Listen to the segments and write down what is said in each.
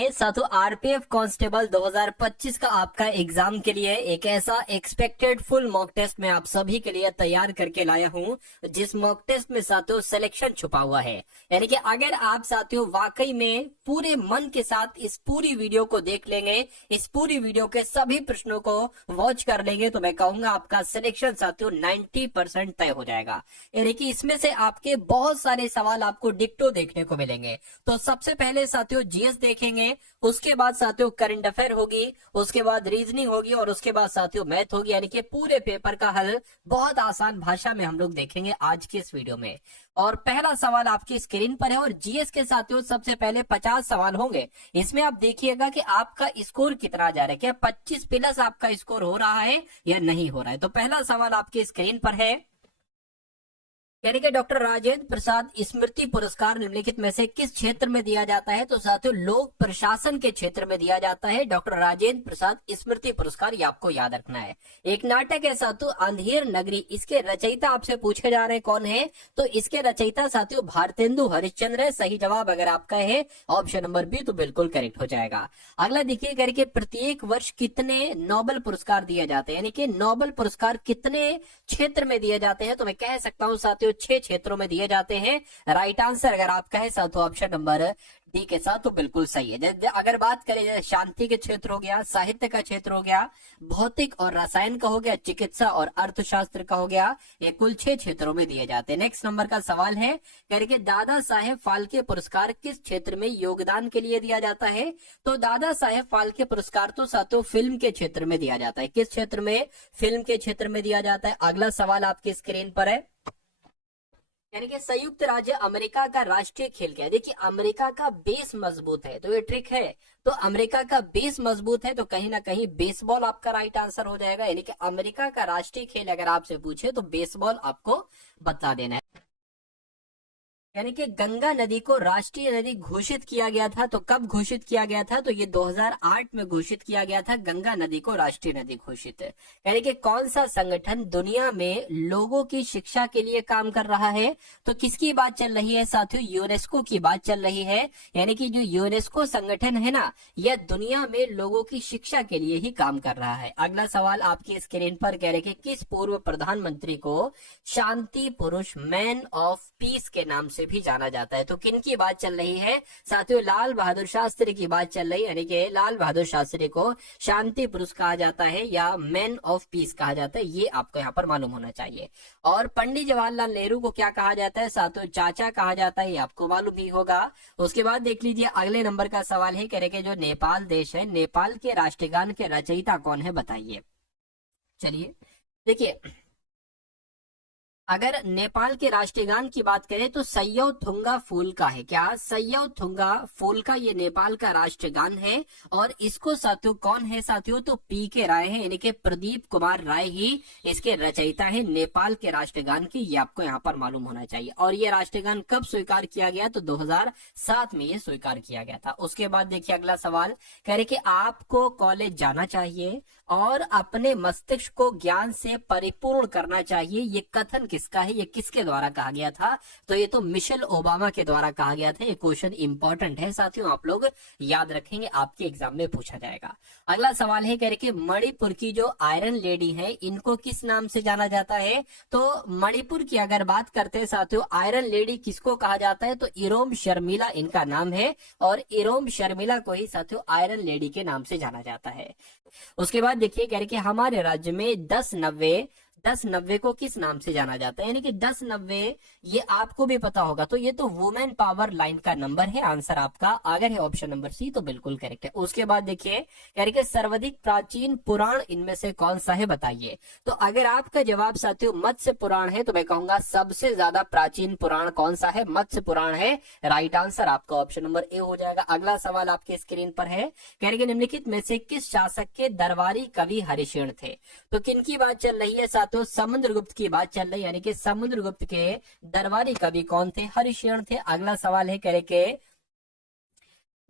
साथियों RPF constable 2025 का आपका एग्जाम के लिए एक ऐसा एक्सपेक्टेड फुल मॉक टेस्ट मैं आप सभी के लिए तैयार करके लाया हूं, जिस मॉक टेस्ट में साथियों सिलेक्शन छुपा हुआ है। यानी कि अगर आप साथियों वाकई में पूरे मन के साथ इस पूरी वीडियो को देख लेंगे, इस पूरी वीडियो के सभी प्रश्नों को वॉच कर लेंगे, तो मैं कहूंगा आपका सिलेक्शन साथियों 90% तय हो जाएगा। यानी कि इसमें से आपके बहुत सारे सवाल आपको डिक्टो देखने को मिलेंगे। तो सबसे पहले साथियों जीएस देखेंगे, उसके बाद साथियों करंट अफेयर होगी, उसके बाद रीजनिंग होगी और उसके बाद साथियों मैथ होगी। यानी कि पूरे पेपर का हल बहुत आसान भाषा में हम लोग देखेंगे आज के इस वीडियो में। और पहला सवाल आपकी स्क्रीन पर है और जीएस के साथियों सबसे पहले 50 सवाल होंगे। इसमें आप देखिएगा कि आपका स्कोर कितना जा रहा है, क्या 25 प्लस आपका स्कोर हो रहा है या नहीं हो रहा है। तो पहला सवाल आपकी स्क्रीन पर है, यानी कि डॉक्टर राजेंद्र प्रसाद स्मृति पुरस्कार निम्नलिखित में से किस क्षेत्र में दिया जाता है। तो साथियों लोक प्रशासन के क्षेत्र में दिया जाता है डॉक्टर राजेंद्र प्रसाद स्मृति पुरस्कार, ये आपको याद रखना है। एक नाटक है साथियों अंधेर नगरी, इसके रचयिता आपसे पूछे जा रहे हैं कौन है, तो इसके रचयिता साथियों भारतेंदु हरिश्चंद्र है। सही जवाब अगर आपका है ऑप्शन नंबर बी तो बिल्कुल करेक्ट हो जाएगा। अगला देखिए करके प्रत्येक वर्ष कितने नोबेल पुरस्कार दिए जाते हैं, यानी कि नोबेल पुरस्कार कितने क्षेत्र में दिए जाते हैं। तो मैं कह सकता हूं साथियों 6 क्षेत्रों में दिए जाते हैं। राइट आंसर अगर आप कहे साथियों ऑप्शन नंबर डी के साथ तो बिल्कुल सही है। अगर बात करें जैसे शांति के क्षेत्र हो गया, साहित्य का क्षेत्र हो गया, भौतिक और रसायन का हो गया, चिकित्सा और अर्थशास्त्र का हो गया, ये कुल 6 क्षेत्रों में दिए जाते हैं। नेक्स्ट नंबर का सवाल है करके दादा साहेब फाल्के पुरस्कार किस क्षेत्र में योगदान के लिए दिया जाता है। तो दादा साहेब फाल्के पुरस्कार तो साथियों फिल्म के क्षेत्र में दिया जाता है। किस क्षेत्र में? फिल्म के क्षेत्र में दिया जाता है। अगला सवाल आपकी स्क्रीन पर है, यानी कि संयुक्त राज्य अमेरिका का राष्ट्रीय खेल क्या है। देखिए अमेरिका का बेस मजबूत है, तो ये ट्रिक है। तो अमेरिका का बेस मजबूत है तो कहीं ना कहीं बेसबॉल आपका राइट आंसर हो जाएगा। यानी कि अमेरिका का राष्ट्रीय खेल अगर आपसे पूछे तो बेसबॉल आपको बता देना है। यानी कि गंगा नदी को राष्ट्रीय नदी घोषित किया गया था, तो कब घोषित किया गया था? तो ये 2008 में घोषित किया गया था गंगा नदी को राष्ट्रीय नदी घोषित। यानी कि कौन सा संगठन दुनिया में लोगों की शिक्षा के लिए काम कर रहा है। तो किसकी बात चल रही है साथियों? यूनेस्को की बात चल रही है। यानी कि जो यूनेस्को संगठन है ना, यह दुनिया में लोगों की शिक्षा के लिए ही काम कर रहा है। अगला सवाल आपकी स्क्रीन पर कह रहे कि किस पूर्व प्रधानमंत्री को शांति पुरुष मैन ऑफ पीस के नाम से भी जाना जाता है। तो किन की बात चल रही है साथियों? लाल बहादुर शास्त्री की बात चल रही है। यानी कि लाल बहादुर शास्त्री को शांति पुरुष कहा जाता है या मैन ऑफ पीस कहा जाता है, ये आपको यहाँ पर मालूम होना चाहिए। और पंडित जवाहरलाल नेहरू को क्या कहा जाता है साथियों? चाचा कहा जाता है, ये आपको मालूम ही होगा। उसके बाद देख लीजिए अगले नंबर का सवाल है, कह रहे कि जो नेपाल देश है, नेपाल के राष्ट्रगान के रचयिता कौन है, बताइए। चलिए देखिए, अगर नेपाल के राष्ट्रीय गान की बात करें तो सैयौ थुंगा फूल का है। क्या? सैयौ थुंगा फूल का ये नेपाल का राष्ट्रीय गान है। और इसको साथियों कौन है साथियों? तो पी के राय है, यानी कि प्रदीप कुमार राय ही इसके रचयिता है नेपाल के राष्ट्रीय गान की, ये आपको यहाँ पर मालूम होना चाहिए। और ये राष्ट्रीय गान कब स्वीकार किया गया? तो 2007 में ये स्वीकार किया गया था। उसके बाद देखिए अगला सवाल कह रहे कि आपको कॉलेज जाना चाहिए और अपने मस्तिष्क को ज्ञान से परिपूर्ण करना चाहिए, ये कथन किसका है? ये किसके द्वारा कहा गया था? तो ये तो मिशेल ओबामा के द्वारा कहा गया था। ये क्वेश्चन इंपॉर्टेंट है साथियों, आप लोग याद रखेंगे, आपके एग्जाम में पूछा जाएगा। अगला सवाल है कह रहे कि मणिपुर की जो आयरन लेडी है, इनको किस नाम से जाना जाता है। तो मणिपुर की अगर बात करते हैं साथियों, आयरन लेडी किसको कहा जाता है? तो इरोम शर्मिला इनका नाम है और इरोम शर्मिला को ही साथियों आयरन लेडी के नाम से जाना जाता है। उसके बाद देखिए कह रहे कि हमारे राज्य में 1090 को किस नाम से जाना जाता है। यानी कि 1090 ये आपको भी पता होगा, तो ये तो वुमेन पावर लाइन का नंबर है। आंसर आपका अगर है ऑप्शन नंबर सी तो बिल्कुल करेक्ट है। उसके बाद देखिए कह रहे कि सर्वाधिक प्राचीन पुराण इनमें से कौन सा है, बताइए। तो अगर आपका जवाब साथियों मत्स्य पुराण है तो मैं कहूंगा सबसे ज्यादा प्राचीन पुराण कौन सा है? मत्स्य पुराण है। राइट आंसर आपका ऑप्शन नंबर ए हो जाएगा। अगला सवाल आपके स्क्रीन पर है, कह रहे निम्नलिखित में से किस शासक के दरबारी कवि हरिशेन थे। तो किन की बात चल रही है तो समुद्रगुप्त की बात चल रही है। यानी कि समुद्रगुप्त के दरबारी कवि कौन थे? हरिशेन थे। अगला सवाल है कह रहे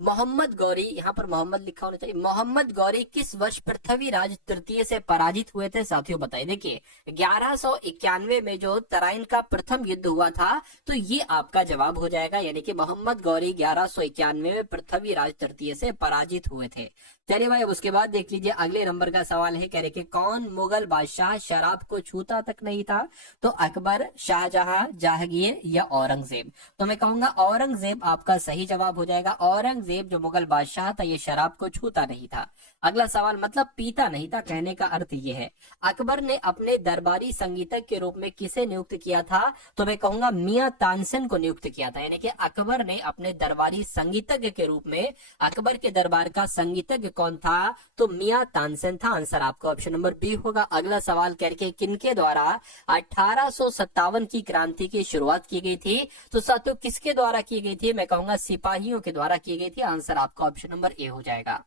मोहम्मद गौरी, यहाँ पर मोहम्मद लिखा होना चाहिए, मोहम्मद गौरी किस वर्ष पृथ्वीराज तृतीय से पराजित हुए थे साथियों? बताइए। देखिए 1191 में जो तराइन का प्रथम युद्ध हुआ था, तो ये आपका जवाब हो जाएगा, यानी कि मोहम्मद गौरी 1191 में पृथ्वीराज तृतीय से पराजित हुए थे। चलिए भाई, अब उसके बाद देख लीजिए अगले नंबर का सवाल है, कह रहे कि कौन मुगल बादशाह शराब को छूता तक नहीं था? तो अकबर, शाहजहां, जहांगीर या औरंगजेब? तो मैं कहूंगा औरंगजेब आपका सही जवाब हो जाएगा। औरंगजेब जो मुगल बादशाह था, ये शराब को छूता नहीं था। अगला सवाल, मतलब पीता नहीं था, कहने का अर्थ ये है। अकबर ने अपने दरबारी संगीतज्ञ के रूप में किसे नियुक्त किया था? तो मैं कहूंगा मियां तानसेन को नियुक्त किया था, यानी कि अकबर ने अपने दरबारी संगीतज्ञ के रूप में, अकबर के दरबार का संगीतज्ञ कौन था? तो मियां तानसेन था। आंसर आपका ऑप्शन नंबर बी होगा। अगला सवाल करके किनके द्वारा 1857 की क्रांति की शुरुआत की गई थी? तो साथियों किसके द्वारा की गई थी? मैं कहूंगा सिपाहियों के द्वारा की गई थी। आंसर आपका ऑप्शन नंबर ए हो जाएगा।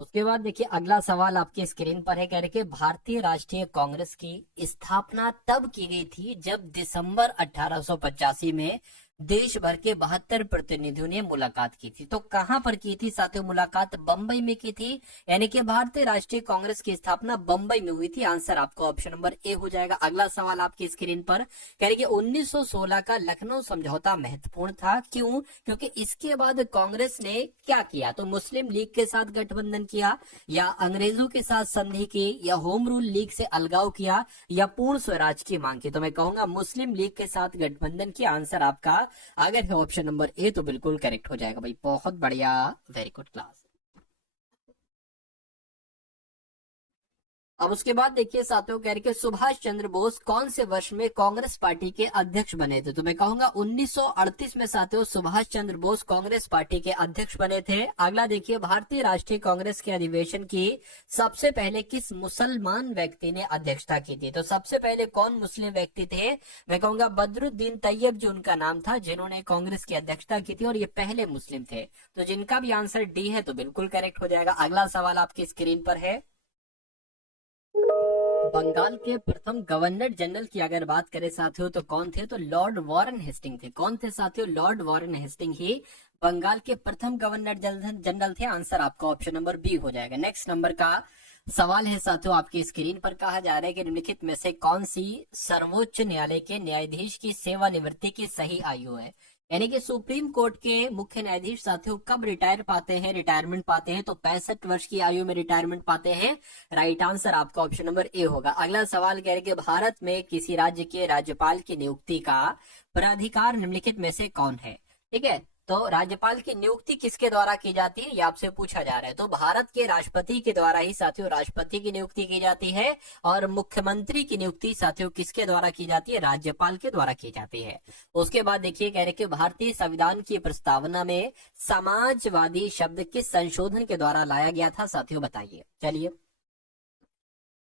उसके बाद देखिए अगला सवाल आपके स्क्रीन पर है, कह रहे कि भारतीय राष्ट्रीय कांग्रेस की स्थापना तब की गई थी जब दिसंबर 1885 में देश भर के 72 प्रतिनिधियों ने मुलाकात की थी। तो कहां पर की थी साथियों मुलाकात? बंबई में की थी, यानी कि भारतीय राष्ट्रीय कांग्रेस की स्थापना बंबई में हुई थी। आंसर आपका ऑप्शन नंबर ए हो जाएगा। अगला सवाल आपकी स्क्रीन पर, कह रहे कि 1916 का लखनऊ समझौता महत्वपूर्ण था, क्यों? क्योंकि इसके बाद कांग्रेस ने क्या किया? तो मुस्लिम लीग के साथ गठबंधन किया, या अंग्रेजों के साथ संधि की, या होम रूल लीग से अलगाव किया, या पूर्ण स्वराज की मांग की? तो मैं कहूंगा मुस्लिम लीग के साथ गठबंधन किया। आंसर आपका अगर है ऑप्शन नंबर ए तो बिल्कुल करेक्ट हो जाएगा भाई, बहुत बढ़िया, वेरी गुड क्लास। अब उसके बाद देखिए साथियों, कह रहे कि सुभाष चंद्र बोस कौन से वर्ष में कांग्रेस पार्टी के अध्यक्ष बने थे? तो मैं कहूंगा 1938 में साथियों सुभाष चंद्र बोस कांग्रेस पार्टी के अध्यक्ष बने थे। अगला देखिए, भारतीय राष्ट्रीय कांग्रेस के अधिवेशन की सबसे पहले किस मुसलमान व्यक्ति ने अध्यक्षता की थी? तो सबसे पहले कौन मुस्लिम व्यक्ति थे? मैं कहूंगा बदरुद्दीन तैयब जो उनका नाम था, जिन्होंने कांग्रेस की अध्यक्षता की थी, और ये पहले मुस्लिम थे। तो जिनका भी आंसर डी है तो बिल्कुल करेक्ट हो जाएगा। अगला सवाल आपकी स्क्रीन पर है, बंगाल के प्रथम गवर्नर जनरल की अगर बात करें साथियों तो कौन थे? तो लॉर्ड वॉरेन हेस्टिंग थे। कौन थे साथियों? लॉर्ड वॉरेन हेस्टिंग ही बंगाल के प्रथम गवर्नर जनरल थे। आंसर आपका ऑप्शन नंबर बी हो जाएगा। नेक्स्ट नंबर का सवाल है साथियों आपकी स्क्रीन पर, कहा जा रहा है कि निम्नलिखित में से कौन सी सर्वोच्च न्यायालय के न्यायाधीश की सेवानिवृत्ति की सही आयु है? यानी कि सुप्रीम कोर्ट के मुख्य न्यायाधीश साथियों कब रिटायरमेंट पाते हैं? तो 65 वर्ष की आयु में रिटायरमेंट पाते हैं। राइट आंसर आपका ऑप्शन नंबर ए होगा। अगला सवाल कह रहे कि भारत में किसी राज्य के राज्यपाल की नियुक्ति का प्राधिकार निम्नलिखित में से कौन है? ठीक है, तो राज्यपाल की नियुक्ति किसके द्वारा की जाती है, ये आपसे पूछा जा रहा है। तो भारत के राष्ट्रपति के द्वारा ही साथियों राष्ट्रपति की नियुक्ति की जाती है, और मुख्यमंत्री की नियुक्ति साथियों किसके द्वारा की जाती है? राज्यपाल के द्वारा की जाती है। उसके बाद देखिए, कह रहे कि भारतीय संविधान की प्रस्तावना में समाजवादी शब्द किस संशोधन के द्वारा लाया गया था साथियों? बताइए। चलिए,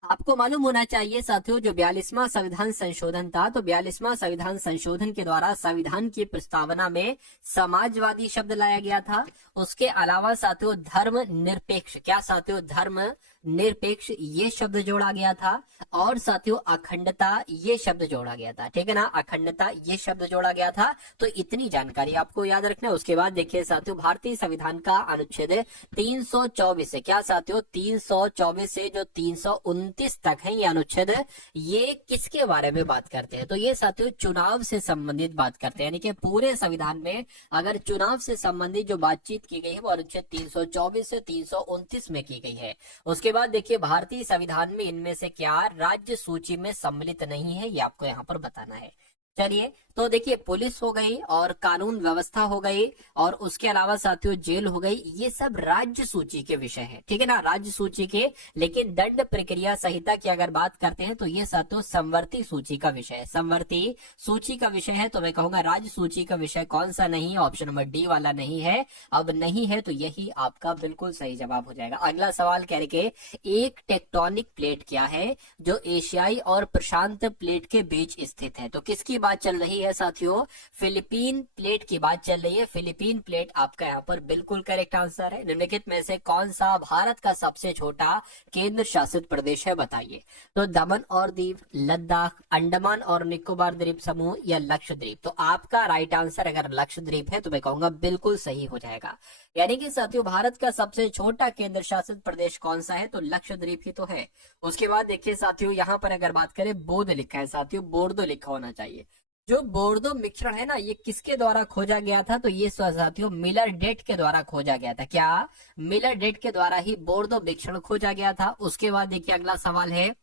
आपको मालूम होना चाहिए साथियों, जो 42वां संविधान संशोधन था, तो 42वां संविधान संशोधन के द्वारा संविधान की प्रस्तावना में समाजवादी शब्द लाया गया था। उसके अलावा साथियों धर्म निरपेक्ष, क्या साथियों? धर्म निरपेक्ष ये शब्द जोड़ा गया था, और साथियों अखंडता ये शब्द जोड़ा गया था। ठीक है ना, अखंडता ये शब्द जोड़ा गया था। तो इतनी जानकारी आपको याद रखना है। उसके बाद देखिए साथियों, भारतीय संविधान का अनुच्छेद 324 से, क्या साथियों? 324 से जो 329 तक है ये अनुच्छेद, ये किसके बारे में बात करते हैं? तो ये साथियों चुनाव से संबंधित बात करते हैं, यानी कि पूरे संविधान में अगर चुनाव से संबंधित जो बातचीत की गई है वो अनुच्छेद 324 से 329 में की गई है। उसके बाद देखिए, भारतीय संविधान में इनमें से क्या राज्य सूची में सम्मिलित नहीं है, ये आपको यहाँ पर बताना है। चलिए, तो देखिए पुलिस हो गई, और कानून व्यवस्था हो गई, और उसके अलावा साथियों जेल हो गई, ये सब राज्य सूची के विषय है। ठीक है ना, राज्य सूची के। लेकिन दंड प्रक्रिया संहिता की अगर बात करते हैं तो ये साथियों संवर्ती सूची का विषय है, संवर्ती सूची का विषय है। तो मैं कहूंगा राज्य सूची का विषय कौन सा नहीं है? ऑप्शन नंबर डी वाला नहीं है। अब नहीं है तो यही आपका बिल्कुल सही जवाब हो जाएगा। अगला सवाल कह रहे कि एक टेक्टोनिक प्लेट क्या है जो एशियाई और प्रशांत प्लेट के बीच स्थित है? तो किसकी बात चल रही है साथियों, फिलीपीन प्लेट की बात चल रही है। फिलीपीन प्लेट आपका यहाँ पर बिल्कुल करेक्ट आंसर है। निम्नलिखित में से कौन सा भारत का सबसे छोटा केंद्र शासित प्रदेश है, बताइए। तो दमन और दीव, लद्दाख, अंडमान और निकोबार द्वीप समूह या लक्षद्वीप। तो आपका राइट आंसर अगर लक्षद्वीप है तो मैं कहूंगा बिल्कुल सही हो जाएगा। यानी कि साथियों भारत का सबसे छोटा केंद्र शासित प्रदेश कौन सा है, तो लक्षद्वीप ही तो है। उसके बाद देखिए साथियों, यहाँ पर अगर बात करें बोर्ड लिखा है साथियों, बोर्डो लिखा होना चाहिए। जो बोर्डो मिश्रण है ना, ये किसके द्वारा खोजा गया था, तो ये साथियों मिलर डेट के द्वारा खोजा गया था। क्या मिलर डेट के द्वारा ही बोर्डो मिश्रण खोजा गया था। उसके बाद देखिए अगला सवाल है,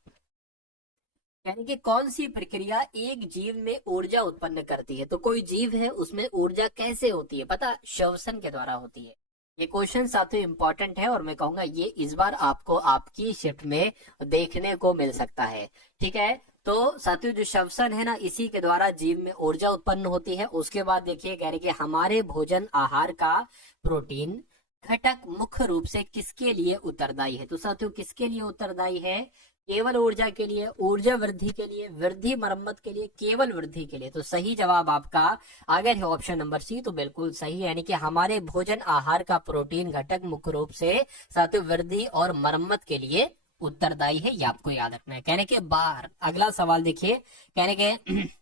यानी कि कौन सी प्रक्रिया एक जीव में ऊर्जा उत्पन्न करती है। तो कोई जीव है उसमें ऊर्जा कैसे होती है, पता, श्वसन के द्वारा होती है। ये क्वेश्चन साथियों इंपॉर्टेंट है और मैं कहूंगा ये इस बार आपको आपकी शिफ्ट में देखने को मिल सकता है। ठीक है, तो साथियों जो श्वसन है ना, इसी के द्वारा जीव में ऊर्जा उत्पन्न होती है। उसके बाद देखिए कह रहे कि हमारे भोजन आहार का प्रोटीन घटक मुख्य रूप से किसके लिए उत्तरदायी है। तो साथियों किसके लिए उत्तरदायी है, केवल ऊर्जा के लिए, ऊर्जा वृद्धि के लिए, वृद्धि मरम्मत के लिए, केवल वृद्धि के लिए। तो सही जवाब आपका अगर है ऑप्शन नंबर सी, तो बिल्कुल सही है। यानी कि हमारे भोजन आहार का प्रोटीन घटक मुख्य रूप से साथियों वृद्धि और मरम्मत के लिए उत्तरदायी है, ये आपको याद रखना है। कहने के बाहर अगला सवाल देखिए, कहने के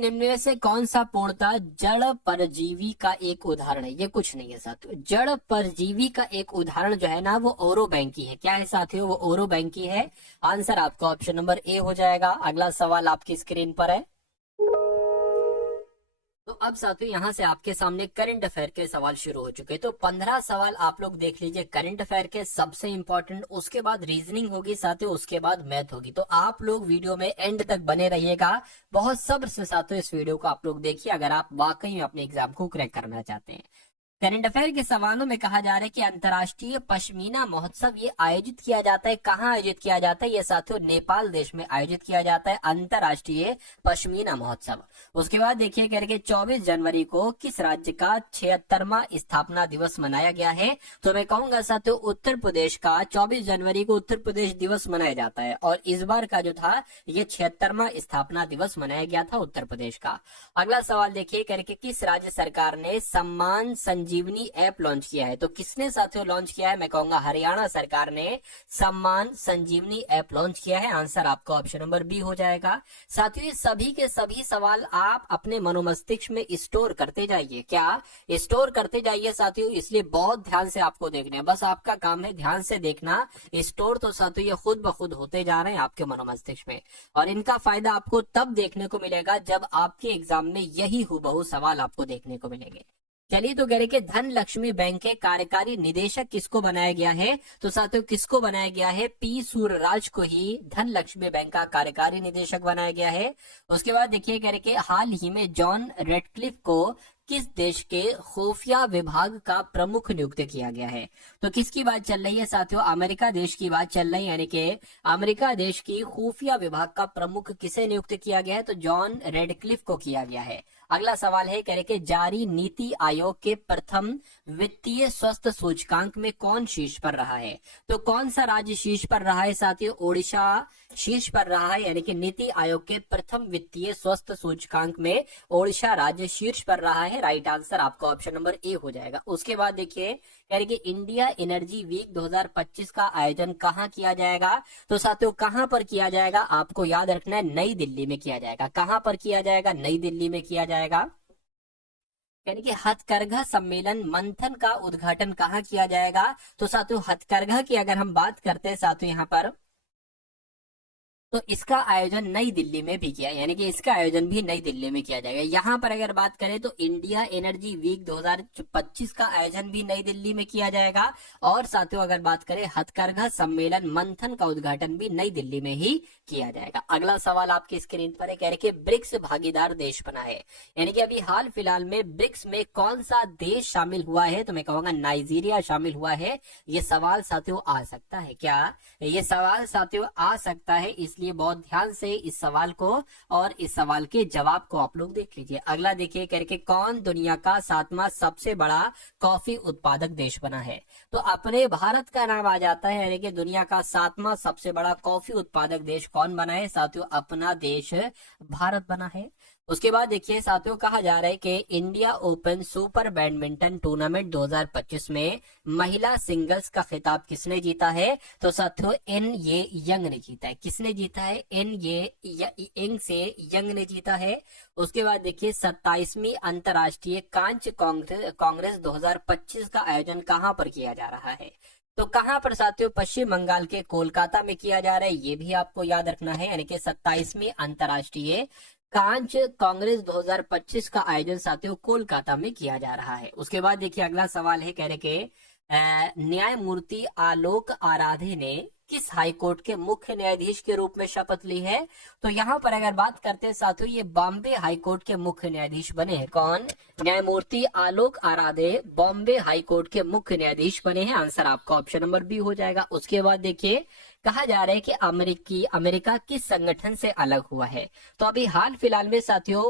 निम्न में से कौन सा पूर्णतः जड़ परजीवी का एक उदाहरण है। ये कुछ नहीं है साथियों, जड़ परजीवी का एक उदाहरण जो है ना वो ओरोबैंकी है। क्या है साथियों, वो ओरोबैंकी है। आंसर आपका ऑप्शन नंबर ए हो जाएगा। अगला सवाल आपकी स्क्रीन पर है। तो अब साथियों यहाँ से आपके सामने करंट अफेयर के सवाल शुरू हो चुके हैं। तो 15 सवाल आप लोग देख लीजिए करंट अफेयर के, सबसे इंपॉर्टेंट। उसके बाद रीजनिंग होगी साथियों, उसके बाद मैथ होगी। तो आप लोग वीडियो में एंड तक बने रहिएगा। बहुत सब्र से साथियों इस वीडियो को आप लोग देखिए, अगर आप वाकई में अपने एग्जाम को क्रैक करना चाहते हैं। करंट अफेयर के सवालों में कहा जा रहा है कि अंतर्राष्ट्रीय पश्मीना महोत्सव ये आयोजित किया जाता है, कहाँ आयोजित किया जाता है, ये साथियों नेपाल देश में आयोजित किया जाता है अंतर्राष्ट्रीय पश्मीना महोत्सव। उसके बाद देखिए करके 24 जनवरी को किस राज्य का 76वां स्थापना दिवस मनाया गया है। तो मैं कहूंगा साथियों उत्तर प्रदेश का 24 जनवरी को उत्तर प्रदेश दिवस मनाया जाता है, और इस बार का जो था ये 76वां स्थापना दिवस मनाया गया था उत्तर प्रदेश का। अगला सवाल देखिए करके किस राज्य सरकार ने सम्मान संजीवनी ऐप लॉन्च किया है। तो किसने साथियों लॉन्च किया है, मैं कहूंगा हरियाणा सरकार ने सम्मान संजीवनी ऐप लॉन्च किया है। आंसर आपका ऑप्शन नंबर बी हो जाएगा। साथियों ये सभी के सभी सवाल आप अपने मनोमस्तिष्क में स्टोर करते जाइए। क्या स्टोर करते जाइए साथियों, इसलिए बहुत ध्यान से आपको देखना है। बस आपका काम है ध्यान से देखना। स्टोर तो साथियों ये खुद ब खुद होते जा रहे हैं आपके मनोमस्तिष्क में, और इनका फायदा आपको तब देखने को मिलेगा जब आपके एग्जाम में यही हुबहू सवाल आपको देखने को मिलेंगे। चलिए तो कह रहे कि धन लक्ष्मी बैंक के कार्यकारी निदेशक किसको बनाया गया है। तो साथियों किसको बनाया गया है, पी सूर्यराज को ही धन लक्ष्मी बैंक का कार्यकारी निदेशक बनाया गया है। उसके बाद देखिए कह रहे कि हाल ही में जॉन रेडक्लिफ को किस देश के खुफिया विभाग का प्रमुख नियुक्त किया गया है। तो किसकी बात चल रही है साथियों, अमेरिका देश की बात चल रही है। यानी कि अमेरिका देश की खुफिया विभाग का प्रमुख किसे नियुक्त किया गया है, तो जॉन रेडक्लिफ को किया गया है। अगला सवाल है कह रहे कि जारी नीति आयोग के प्रथम वित्तीय स्वास्थ्य सूचकांक में कौन शीर्ष पर रहा है। तो कौन सा राज्य शीर्ष पर रहा है साथियों, ओडिशा शीर्ष पर रहा है। यानी कि नीति आयोग के प्रथम वित्तीय स्वास्थ्य सूचकांक में ओडिशा राज्य शीर्ष पर रहा है। राइट आंसर आपका ऑप्शन नंबर ए हो जाएगा। उसके बाद देखिए कह रहे कि इंडिया एनर्जी वीक 2025 का आयोजन कहाँ किया जाएगा। तो साथियों कहाँ पर किया जाएगा, आपको याद रखना है नई दिल्ली में किया जाएगा। कहाँ पर किया जाएगा, नई दिल्ली में किया जाएगा। यानी कि हथकरघा सम्मेलन मंथन का उद्घाटन कहाँ किया जाएगा। तो साथियों हथकरघा की अगर हम बात करते हैं साथियों यहाँ पर, तो इसका आयोजन नई दिल्ली में भी किया, यानी कि इसका आयोजन भी नई दिल्ली में किया जाएगा। यहाँ पर अगर बात करें तो इंडिया एनर्जी वीक 2025 का आयोजन भी नई दिल्ली में किया जाएगा। और साथियों अगर बात करें हथकरघा सम्मेलन मंथन का उद्घाटन भी नई दिल्ली में ही किया जाएगा। अगला सवाल आपकी स्क्रीन पर है, कह रहे कि ब्रिक्स भागीदार देश बना है। यानी कि अभी हाल फिलहाल में ब्रिक्स में कौन सा देश शामिल हुआ है। तो मैं कहूंगा नाइजीरिया शामिल हुआ है। ये सवाल साथियों आ सकता है। क्या ये सवाल साथियों आ सकता है, इसलिए इसलिए बहुत ध्यान से इस सवाल को और इस सवाल के जवाब को आप लोग देख लीजिए। अगला देखिए करके, कौन दुनिया का 7वां सबसे बड़ा कॉफी उत्पादक देश बना है? तो अपने भारत का नाम आ जाता है, यानी कि दुनिया का 7वां सबसे बड़ा कॉफी उत्पादक देश कौन बना है साथियों? अपना देश भारत बना है। उसके बाद देखिए साथियों, कहा जा रहा है कि India open super badminton tournament 2025 में महिला सिंगल्स का खिताब किसने जीता है? तो साथियों एन ये यंग ने जीता है। किसने जीता है? एन ये यंग से यंग ने जीता है। उसके बाद देखिए 27वीं अंतर्राष्ट्रीय कांच कांग्रेस 2025 का आयोजन कहां पर किया जा रहा है? तो कहां पर साथियों? पश्चिम बंगाल के कोलकाता में किया जा रहा है, ये भी आपको याद रखना है। यानी कि 27वीं अंतर्राष्ट्रीय कांच कांग्रेस 2025 का आयोजन साथियों कोलकाता में किया जा रहा है। उसके बाद देखिए अगला सवाल है, कह रहे कि न्यायमूर्ति आलोक आराधे ने किस हाईकोर्ट के मुख्य न्यायाधीश के रूप में शपथ ली है? तो यहाँ पर अगर बात करते हैं साथियों, ये बॉम्बे हाईकोर्ट के मुख्य न्यायाधीश बने हैं। कौन? न्यायमूर्ति आलोक आराधे बॉम्बे हाईकोर्ट के मुख्य न्यायाधीश बने हैं। आंसर आपका ऑप्शन नंबर बी हो जाएगा। उसके बाद देखिए कहा जा रहा है कि अमेरिका किस संगठन से अलग हुआ है? तो अभी हाल फिलहाल में साथियों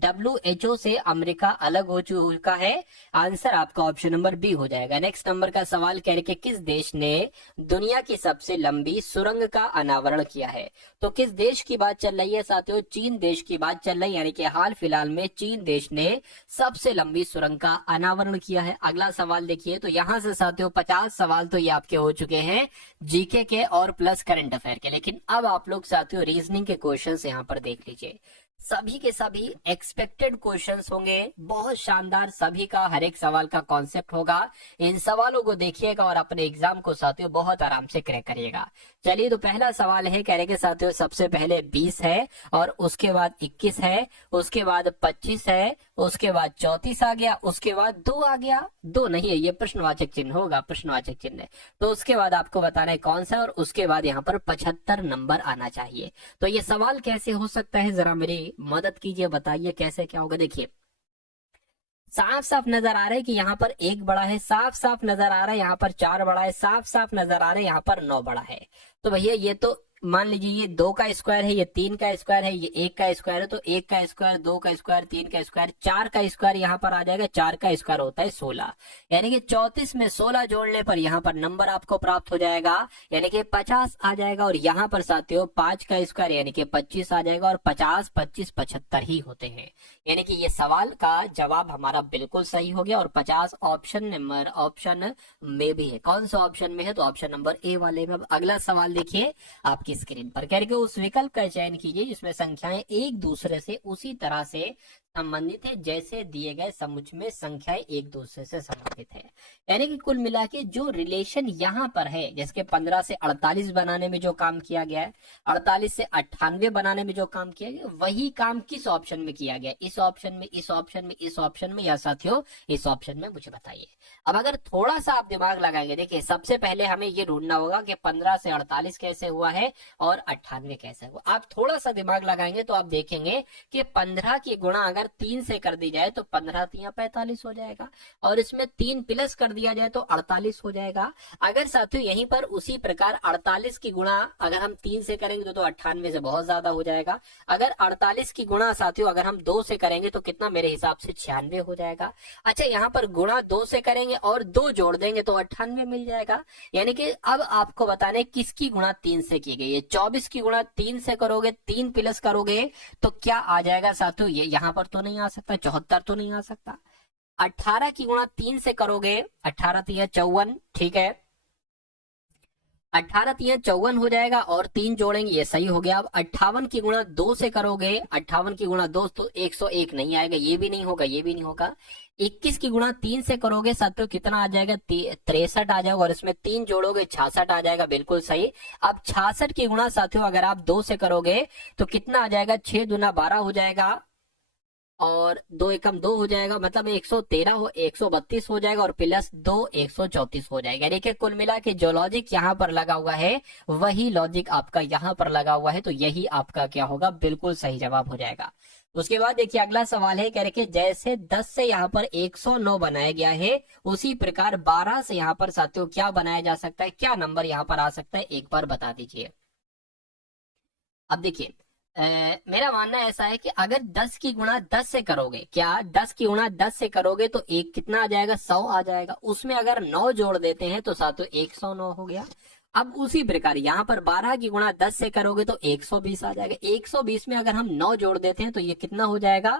WHO से अमेरिका अलग हो चुका है। आंसर आपका ऑप्शन नंबर बी हो जाएगा। नेक्स्ट नंबर का सवाल कह रहे कि किस देश ने दुनिया की सबसे लंबी सुरंग का अनावरण किया है? तो किस देश की बात चल रही है साथियों? चीन देश की बात चल रही है। यानी कि हाल फिलहाल में चीन देश ने सबसे लंबी सुरंग का अनावरण किया है। अगला सवाल देखिए, तो यहाँ से साथियों 50 सवाल तो ये आपके हो चुके हैं जीके के और प्लस करंट अफेयर के। लेकिन अब आप लोग साथियों रीजनिंग के क्वेश्चंस यहाँ पर देख लीजिए। सभी के सभी एक्सपेक्टेड क्वेश्चंस होंगे, बहुत शानदार। सभी का हर एक सवाल का कॉन्सेप्ट होगा। इन सवालों को देखिएगा और अपने एग्जाम को साथियों बहुत आराम से क्रैक करिएगा। चलिए, तो पहला सवाल है, कह रहे कि साथियों सबसे पहले 20 है और उसके बाद 21 है, उसके बाद 25 है, उसके बाद 34 आ गया, उसके बाद 2 आ गया। 2 नहीं है, ये प्रश्नवाचक चिन्ह होगा, प्रश्नवाचक चिन्ह। तो उसके बाद आपको बताना है कौन सा, और उसके बाद यहाँ पर 75 नंबर आना चाहिए। तो ये सवाल कैसे हो सकता है, जरा मेरी मदद कीजिए, बताइए कैसे क्या होगा। देखिए साफ साफ नजर आ रहा है कि यहाँ पर 1 बड़ा है, साफ साफ नजर आ रहा है यहाँ पर 4 बड़ा है, साफ साफ नजर आ रहा है यहाँ पर 9 बड़ा है। तो भैया ये तो मान लीजिए ये 2 का स्क्वायर है, ये 3 का स्क्वायर है, ये 1 का स्क्वायर है। तो 1 का स्क्वायर, 2 का स्क्वायर, 3 का स्क्वायर, 4 का स्क्वायर यहाँ पर आ जाएगा। 4 का स्क्वायर होता है 16, यानी कि 34 में 16 जोड़ने पर यहाँ पर नंबर आपको प्राप्त हो जाएगा, यानी कि 50 आ जाएगा। और यहाँ पर साथियों 5 का स्क्वायर यानी कि 25 आ जाएगा। और 50, 25, 75 ही होते हैं, यानी कि ये सवाल का जवाब हमारा बिल्कुल सही हो गया। और 50 ऑप्शन में भी है। कौन सा ऑप्शन में है? तो ऑप्शन नंबर ए वाले में। अब अगला सवाल देखिए आपकी स्क्रीन पर, करके उस विकल्प का चयन कीजिए जिसमें संख्याएं एक दूसरे से उसी तरह से संबंधित है जैसे दिए गए समुच्च में संख्याएं एक दूसरे से संबंधित है। यानी कि कुल मिला के जो रिलेशन यहाँ पर है, जैसे 15 से 48 बनाने में जो काम किया गया है, 48 से 98 बनाने में जो काम किया गया, वही काम किस ऑप्शन में किया गया? इस ऑप्शन में, इस ऑप्शन में, इस ऑप्शन में, या साथियों इस ऑप्शन में? मुझे बताइए। अब अगर थोड़ा सा आप दिमाग लगाएंगे, देखिए सबसे पहले हमें ये ढूंढना होगा कि 15 से 48 कैसे हुआ है और 98 कैसे हुआ। आप थोड़ा सा दिमाग लगाएंगे तो आप देखेंगे कि 15 की गुणा अगर 3 से कर दी जाए तो 15 3 45 हो जाएगा, और इसमें 3 प्लस कर दिया जाए तो 48 हो जाएगा। अगर साथियों यहीं पर उसी प्रकार 48 की गुणा अगर हम 3 से करेंगे तो 98 से बहुत ज्यादा हो जाएगा। अगर 48 की गुणा साथियों अगर हम 2 से करेंगे तो कितना, मेरे हिसाब से 96 हो जाएगा। अच्छा, यहाँ पर गुणा 2 से करेंगे और 2 जोड़ देंगे तो 98 मिल जाएगा। यानी कि अब आपको बताने किसकी गुणा 3 से की गई है। 24 की गुणा 3 से करोगे, 3 प्लस करोगे तो क्या आ जाएगा साथियों? ये यहाँ पर तो नहीं आ सकता, 74 तो नहीं आ सकता। 18 की गुणा 3 से करोगे, 18 3 54, ठीक है, 18 3 54 हो जाएगा और 3 जोड़ेंगे, ये सही हो गया। अब 58 की गुणा 2 से करोगे, 58 की गुणा 2 तो 101 नहीं आएगा, ये भी नहीं होगा, ये भी नहीं होगा। 21 की गुणा 3 से करोगे साथियों कितना आ जाएगा? 63 आ जाएगा, और इसमें 3 जोड़ोगे 66 आ जाएगा, बिल्कुल सही। अब 66 की गुणा साथियों अगर आप 2 से करोगे तो कितना आ जाएगा? 6 दूना 12 हो जाएगा, और 2 एकम 2 हो जाएगा, मतलब 132 हो जाएगा, और प्लस 2 134 हो जाएगा। यानी कि कुल मिला के जो लॉजिक यहाँ पर लगा हुआ है वही लॉजिक आपका यहाँ पर लगा हुआ है, तो यही आपका क्या होगा? बिल्कुल सही जवाब हो जाएगा। उसके बाद देखिए अगला सवाल है, कह रहे कि जैसे 10 से यहाँ पर 109 बनाया गया है, उसी प्रकार 12 से यहाँ पर साथियों क्या बनाया जा सकता है? क्या नंबर यहाँ पर आ सकता है? एक बार बता दीजिए। अब देखिए मेरा मानना ऐसा है कि अगर 10 की गुणा 10 से करोगे, क्या 10 की गुणा 10 से करोगे तो एक कितना आ जाएगा, 100 आ जाएगा। उसमें अगर 9 जोड़ देते हैं तो सातों 109 हो गया। अब उसी प्रकार यहाँ पर 12 की गुणा 10 से करोगे तो 120 आ जाएगा। 120 में अगर हम 9 जोड़ देते हैं तो ये कितना हो जाएगा,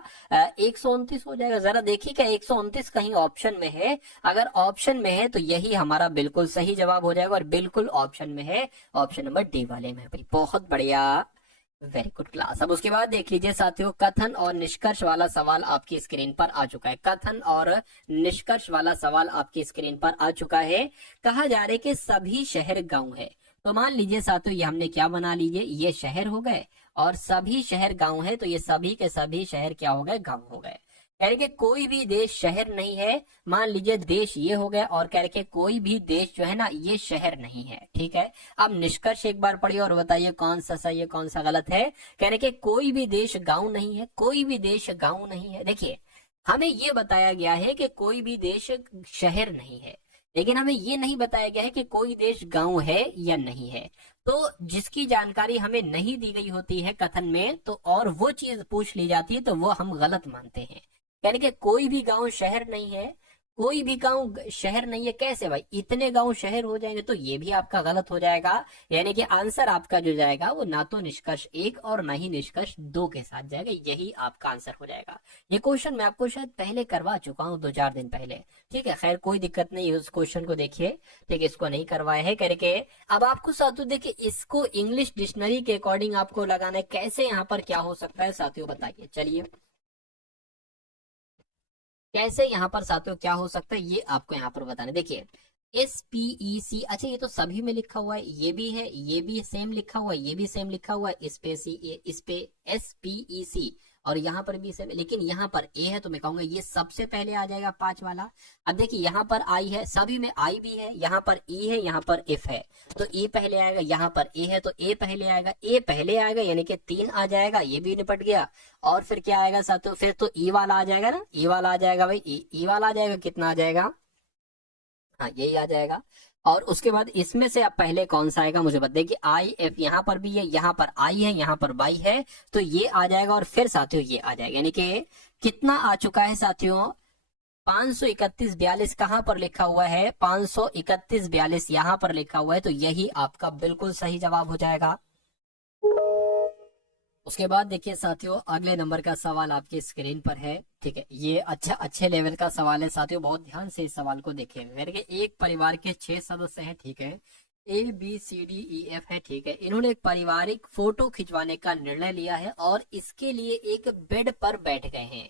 129 हो जाएगा। जरा देखिए क्या 129 कहीं ऑप्शन में है? अगर ऑप्शन में है तो यही हमारा बिल्कुल सही जवाब हो जाएगा, और बिल्कुल ऑप्शन में है, ऑप्शन नंबर डी वाले में भाई। बहुत बढ़िया, वेरी गुड क्लास। अब उसके बाद देख लीजिए साथियों, कथन और निष्कर्ष वाला सवाल आपकी स्क्रीन पर आ चुका है। कथन और निष्कर्ष वाला सवाल आपकी स्क्रीन पर आ चुका है। कहा जा रहा है कि सभी शहर गांव है। तो मान लीजिए साथियों, ये हमने क्या बना लीजिए, ये शहर हो गए और सभी शहर गांव है, तो ये सभी के सभी शहर क्या हो गए, गांव हो गए। कह रहे कि कोई भी देश शहर नहीं है। मान लीजिए देश ये हो गया, और कह रहे कि कोई भी देश जो है ना ये शहर नहीं है। ठीक है, अब निष्कर्ष एक बार पढ़िए और बताइए कौन सा सही है कौन सा गलत है। कह रहे कि कोई भी देश गांव नहीं है, कोई भी देश गांव नहीं है। देखिए हमें ये बताया गया है कि कोई भी देश शहर नहीं है, लेकिन हमें ये नहीं बताया गया है कि कोई देश गांव है या नहीं है। तो जिसकी जानकारी हमें नहीं दी गई होती है कथन में, तो और वो चीज पूछ ली जाती है तो वो हम गलत मानते हैं। यानी कि कोई भी गांव शहर नहीं है, कोई भी गांव शहर नहीं है। कैसे भाई, इतने गांव शहर हो जाएंगे, तो ये भी आपका गलत हो जाएगा। यानी कि आंसर आपका जो जाएगा वो ना तो निष्कर्ष 1 और ना ही निष्कर्ष 2 के साथ जाएगा, यही आपका आंसर हो जाएगा। ये क्वेश्चन मैं आपको शायद पहले करवा चुका हूँ 2-4 दिन पहले। ठीक है, खैर कोई दिक्कत नहीं है, उस क्वेश्चन को देखिए। ठीक है, इसको नहीं करवाया है करके। अब आपको साथियों देखिए, इसको इंग्लिश डिक्शनरी के अकॉर्डिंग आपको लगाना है। कैसे यहाँ पर क्या हो सकता है साथियों, बताइए। चलिए कैसे यहाँ पर साथियों क्या हो सकता है ये आपको यहाँ पर बताना। देखिए SPEC, अच्छा ये तो सभी में लिखा हुआ है, ये भी है, ये भी सेम लिखा हुआ है, ये भी सेम लिखा हुआ है, इस पे SPEC, और यहाँ पर भी सेम। लेकिन यहाँ पर ए है तो मैं कहूंगा ये सबसे पहले आ जाएगा 5 वाला। अब देखिए यहाँ पर आई है, सभी में आई भी है, यहाँ पर ई है, यहाँ पर एफ है, तो ए पहले आएगा। यहाँ पर ए है तो ए पहले आएगा, ए पहले आएगा यानी कि 3 आ जाएगा, ये भी निपट गया। और फिर क्या आएगा साथियों, फिर तो ई वाला आ जाएगा ना, ई वाला आ जाएगा भाई, ई वाला आ जाएगा। कितना आ जाएगा, हाँ यही आ जाएगा। और उसके बाद इसमें से अब पहले कौन सा आएगा मुझे बता कि आई एफ, यहाँ पर भी है, यहाँ पर आई है, यहाँ पर बाई है, तो ये आ जाएगा। और फिर साथियों ये आ जाएगा, यानी कि कितना आ चुका है साथियों, 531 42 कहाँ पर लिखा हुआ है, 531 42 यहाँ पर लिखा हुआ है, तो यही आपका बिल्कुल सही जवाब हो जाएगा। उसके बाद देखिए साथियों, अगले नंबर का सवाल आपकी स्क्रीन पर है। ठीक है, ये अच्छे लेवल का सवाल है साथियों, बहुत ध्यान से इस सवाल को देखिए। मेरे के एक परिवार के 6 सदस्य हैं, ठीक है, ABCDEF है, ठीक है। इन्होंने एक पारिवारिक फोटो खिंचवाने का निर्णय लिया है और इसके लिए एक बेड पर बैठ गए हैं।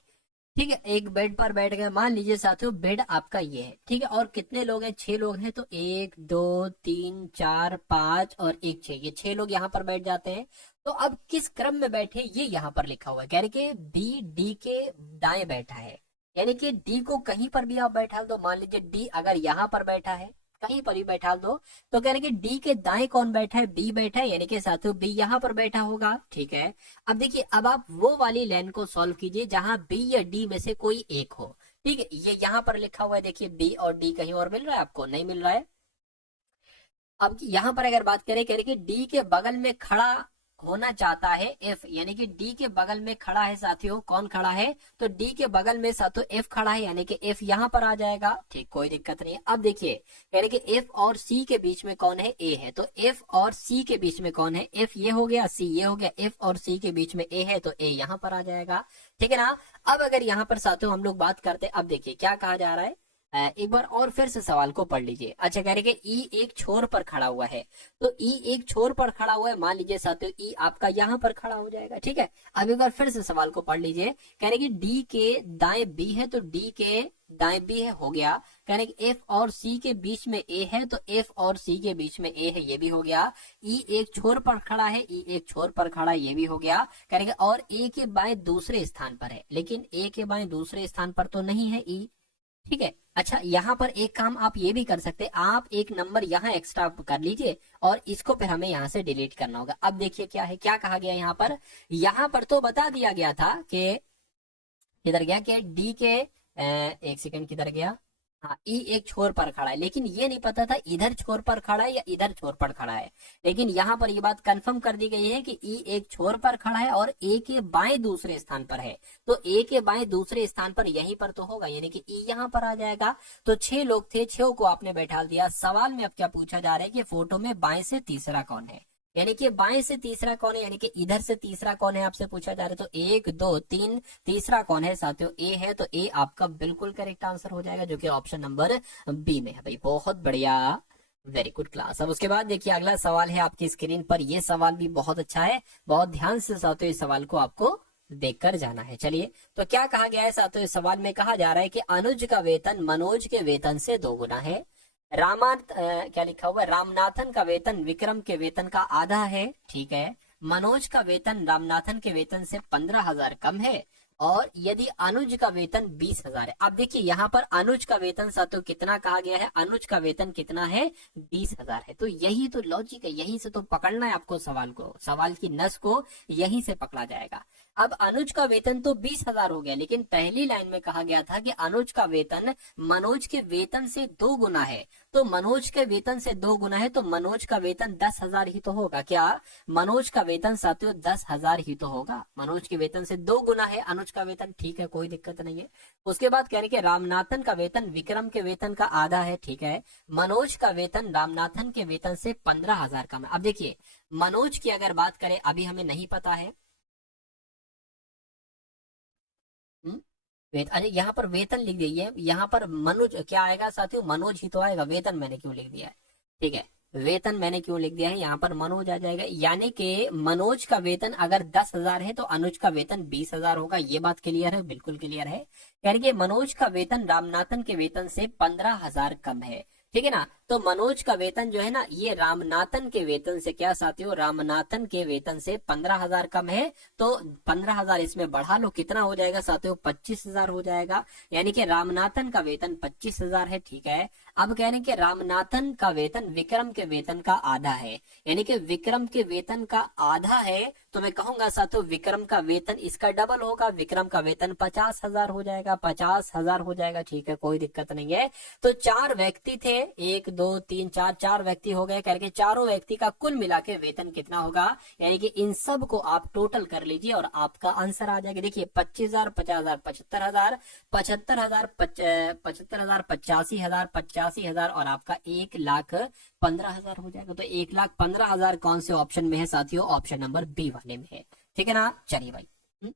ठीक है, एक बेड पर बैठ गए। मान लीजिए साथियों बेड आपका ये है, ठीक है, और कितने लोग हैं, 6 लोग हैं, तो 1 2 3 4 5 और 1 6, ये 6 लोग यहाँ पर बैठ जाते हैं। तो अब किस क्रम में बैठे ये यहाँ पर लिखा हुआ है। कह रहे कि बी डी के दाएं बैठा है, यानी कि डी को कहीं पर भी आप बैठा दो। मान लीजिए डी अगर यहाँ पर बैठा है, कहीं पर भी बैठा दो, तो कह रहे कि डी के दाएं कौन बैठा है, बी बैठा है, यानी कि साथियों बी यहाँ पर बैठा होगा। ठीक है, अब देखिए अब आप वो वाली लाइन को सॉल्व कीजिए जहां बी या डी में से कोई एक हो। ठीक है, ये यहाँ पर लिखा हुआ है, देखिए बी और डी कहीं और मिल रहा है आपको, नहीं मिल रहा है। अब यहाँ पर अगर बात करें, कह रहे कि डी के बगल में खड़ा होना चाहता है एफ, यानी कि डी के बगल में खड़ा है साथियों, कौन खड़ा है, तो डी के बगल में साथियों एफ खड़ा है, यानी कि एफ यहाँ पर आ जाएगा। ठीक, कोई दिक्कत नहीं है। अब देखिए यानी कि एफ और सी के बीच में कौन है, ए है, तो एफ और सी के बीच में कौन है, एफ ये हो गया, सी ये हो गया, एफ और सी के बीच में ए है, तो ए यहाँ पर आ जाएगा। ठीक है ना। अब अगर यहाँ पर साथियों हम लोग बात करते हैं, अब देखिए क्या कहा जा रहा है, एक बार और फिर से सवाल को पढ़ लीजिए। अच्छा कह रहे कि ई एक छोर पर खड़ा हुआ है, तो ई एक छोर पर खड़ा हुआ है, मान लीजिए साथियों ई आपका यहाँ पर खड़ा हो जाएगा। ठीक है, अब एक बार फिर से सवाल को पढ़ लीजिए। कह रहे कि डी के दाएं बी है, तो डी के दाएं बी है, हो गया। कह रहे कि एफ और सी के बीच में ए है, तो एफ और सी के बीच में ए है, ये भी हो गया। ई एक छोर पर खड़ा है, ई एक छोर पर खड़ा है, ये भी हो गया। कह रहे और ए के बाएं दूसरे स्थान पर है, लेकिन ए के बाएं दूसरे स्थान पर तो नहीं है ई। ठीक है, अच्छा यहाँ पर एक काम आप ये भी कर सकते हैं, आप एक नंबर यहाँ एक्स्ट्रा कर लीजिए और इसको फिर हमें यहाँ से डिलीट करना होगा। अब देखिए क्या है, क्या कहा गया यहाँ पर तो बता दिया गया था कि किधर गया, कि डी के एक सेकंड किधर गया, हाँ, ई एक छोर पर खड़ा है, लेकिन ये नहीं पता था इधर छोर पर खड़ा है या इधर छोर पर खड़ा है। लेकिन यहाँ पर ये बात कंफर्म कर दी गई है कि ई एक छोर पर खड़ा है और ए के बाएं दूसरे स्थान पर है। तो ए के बाएं दूसरे स्थान पर यहीं पर तो होगा, यानी कि ई यहाँ पर आ जाएगा। तो 6 लोग थे, 6 को आपने बैठा दिया। सवाल में अब क्या पूछा जा रहा है कि फोटो में बाएं से तीसरा कौन है, यानी कि बाएं से तीसरा कौन है, यानी कि इधर से तीसरा कौन है आपसे पूछा जा रहा है। तो 1 2 3, तीसरा कौन है साथियों, ए है। तो ए आपका बिल्कुल करेक्ट आंसर हो जाएगा, जो कि ऑप्शन नंबर बी में है भाई। बहुत बढ़िया, वेरी गुड क्लास। अब उसके बाद देखिए अगला सवाल है आपकी स्क्रीन पर। ये सवाल भी बहुत अच्छा है, बहुत ध्यान से साथियों इस सवाल को आपको देखकर जाना है। चलिए, तो क्या कहा गया है साथियों, इस सवाल में कहा जा रहा है कि अनुज का वेतन मनोज के वेतन से 2 गुना है। क्या लिखा हुआ है, रामनाथन का वेतन विक्रम के वेतन का आधा है, ठीक है। मनोज का वेतन रामनाथन के वेतन से 15,000 कम है, और यदि अनुज का वेतन 20,000 है। अब देखिए यहाँ पर अनुज का वेतन साथियों कितना कहा गया है, अनुज का वेतन कितना है, 20,000 है। तो यही तो लॉजिक है, यहीं से तो पकड़ना है आपको सवाल को, सवाल की नस को यहीं से पकड़ा जाएगा। अब अनुज का वेतन तो 20,000 हो गया, लेकिन पहली लाइन में कहा गया था कि अनुज का वेतन मनोज के वेतन से 2 गुना है। तो मनोज के वेतन से 2 गुना है, तो मनोज का वेतन 10,000 ही तो होगा। क्या मनोज का वेतन साथियों 10,000 ही तो होगा। मनोज के वेतन से 2 गुना है अनुज का वेतन, ठीक है, कोई दिक्कत नहीं है। उसके बाद कह रहे कि रामनाथन का वेतन विक्रम के वेतन का आधा है, ठीक है। मनोज का वेतन रामनाथन के वेतन से 15,000 कम है। अब देखिए मनोज की अगर बात करें, अभी हमें नहीं पता है। अरे यहाँ पर वेतन लिख दिया है, यहाँ पर मनोज क्या आएगा साथियों, मनोज ही तो आएगा। वेतन मैंने क्यों लिख दिया है, ठीक है, वेतन मैंने क्यों लिख दिया है, यहाँ पर मनोज आ जाएगा। यानी कि मनोज का वेतन अगर 10,000 है तो अनुज का वेतन 20,000 होगा। ये बात क्लियर है, बिल्कुल क्लियर है। यानी कि मनोज का वेतन रामनाथन के वेतन से 15,000 कम है, ठीक है ना। तो मनोज का वेतन जो है ना, ये रामनाथन के वेतन से क्या साथियों, रामनाथन के वेतन से 15,000 कम है। तो 15,000 इसमें बढ़ा लो, कितना हो जाएगा साथियों, 25,000 हो जाएगा। यानी कि रामनाथन का वेतन 25,000 है, ठीक है। अब कह रहे हैं कि रामनाथन का वेतन विक्रम के वेतन का आधा है, यानी कि विक्रम के वेतन का आधा है। तो मैं कहूंगा साथियों विक्रम का वेतन इसका डबल होगा, विक्रम का वेतन 50,000 हो जाएगा, 50,000 हो जाएगा, ठीक है, कोई दिक्कत नहीं है। तो 4 व्यक्ति थे, 1 2 3 4, 4 व्यक्ति हो गए करके, चारों व्यक्ति का कुल मिला के वेतन कितना होगा, यानी कि इन सब को आप टोटल कर लीजिए और आपका आंसर आ जाएगा। देखिए 25,000, 50,000, 75,000, 75,000, 75,000, 85,000, 85,000 और आपका 1,15,000 हो जाएगा। तो 1,15,000 कौन से ऑप्शन में है साथियों, ऑप्शन नंबर बी वाले में है, ठीक है ना। चलिए भाई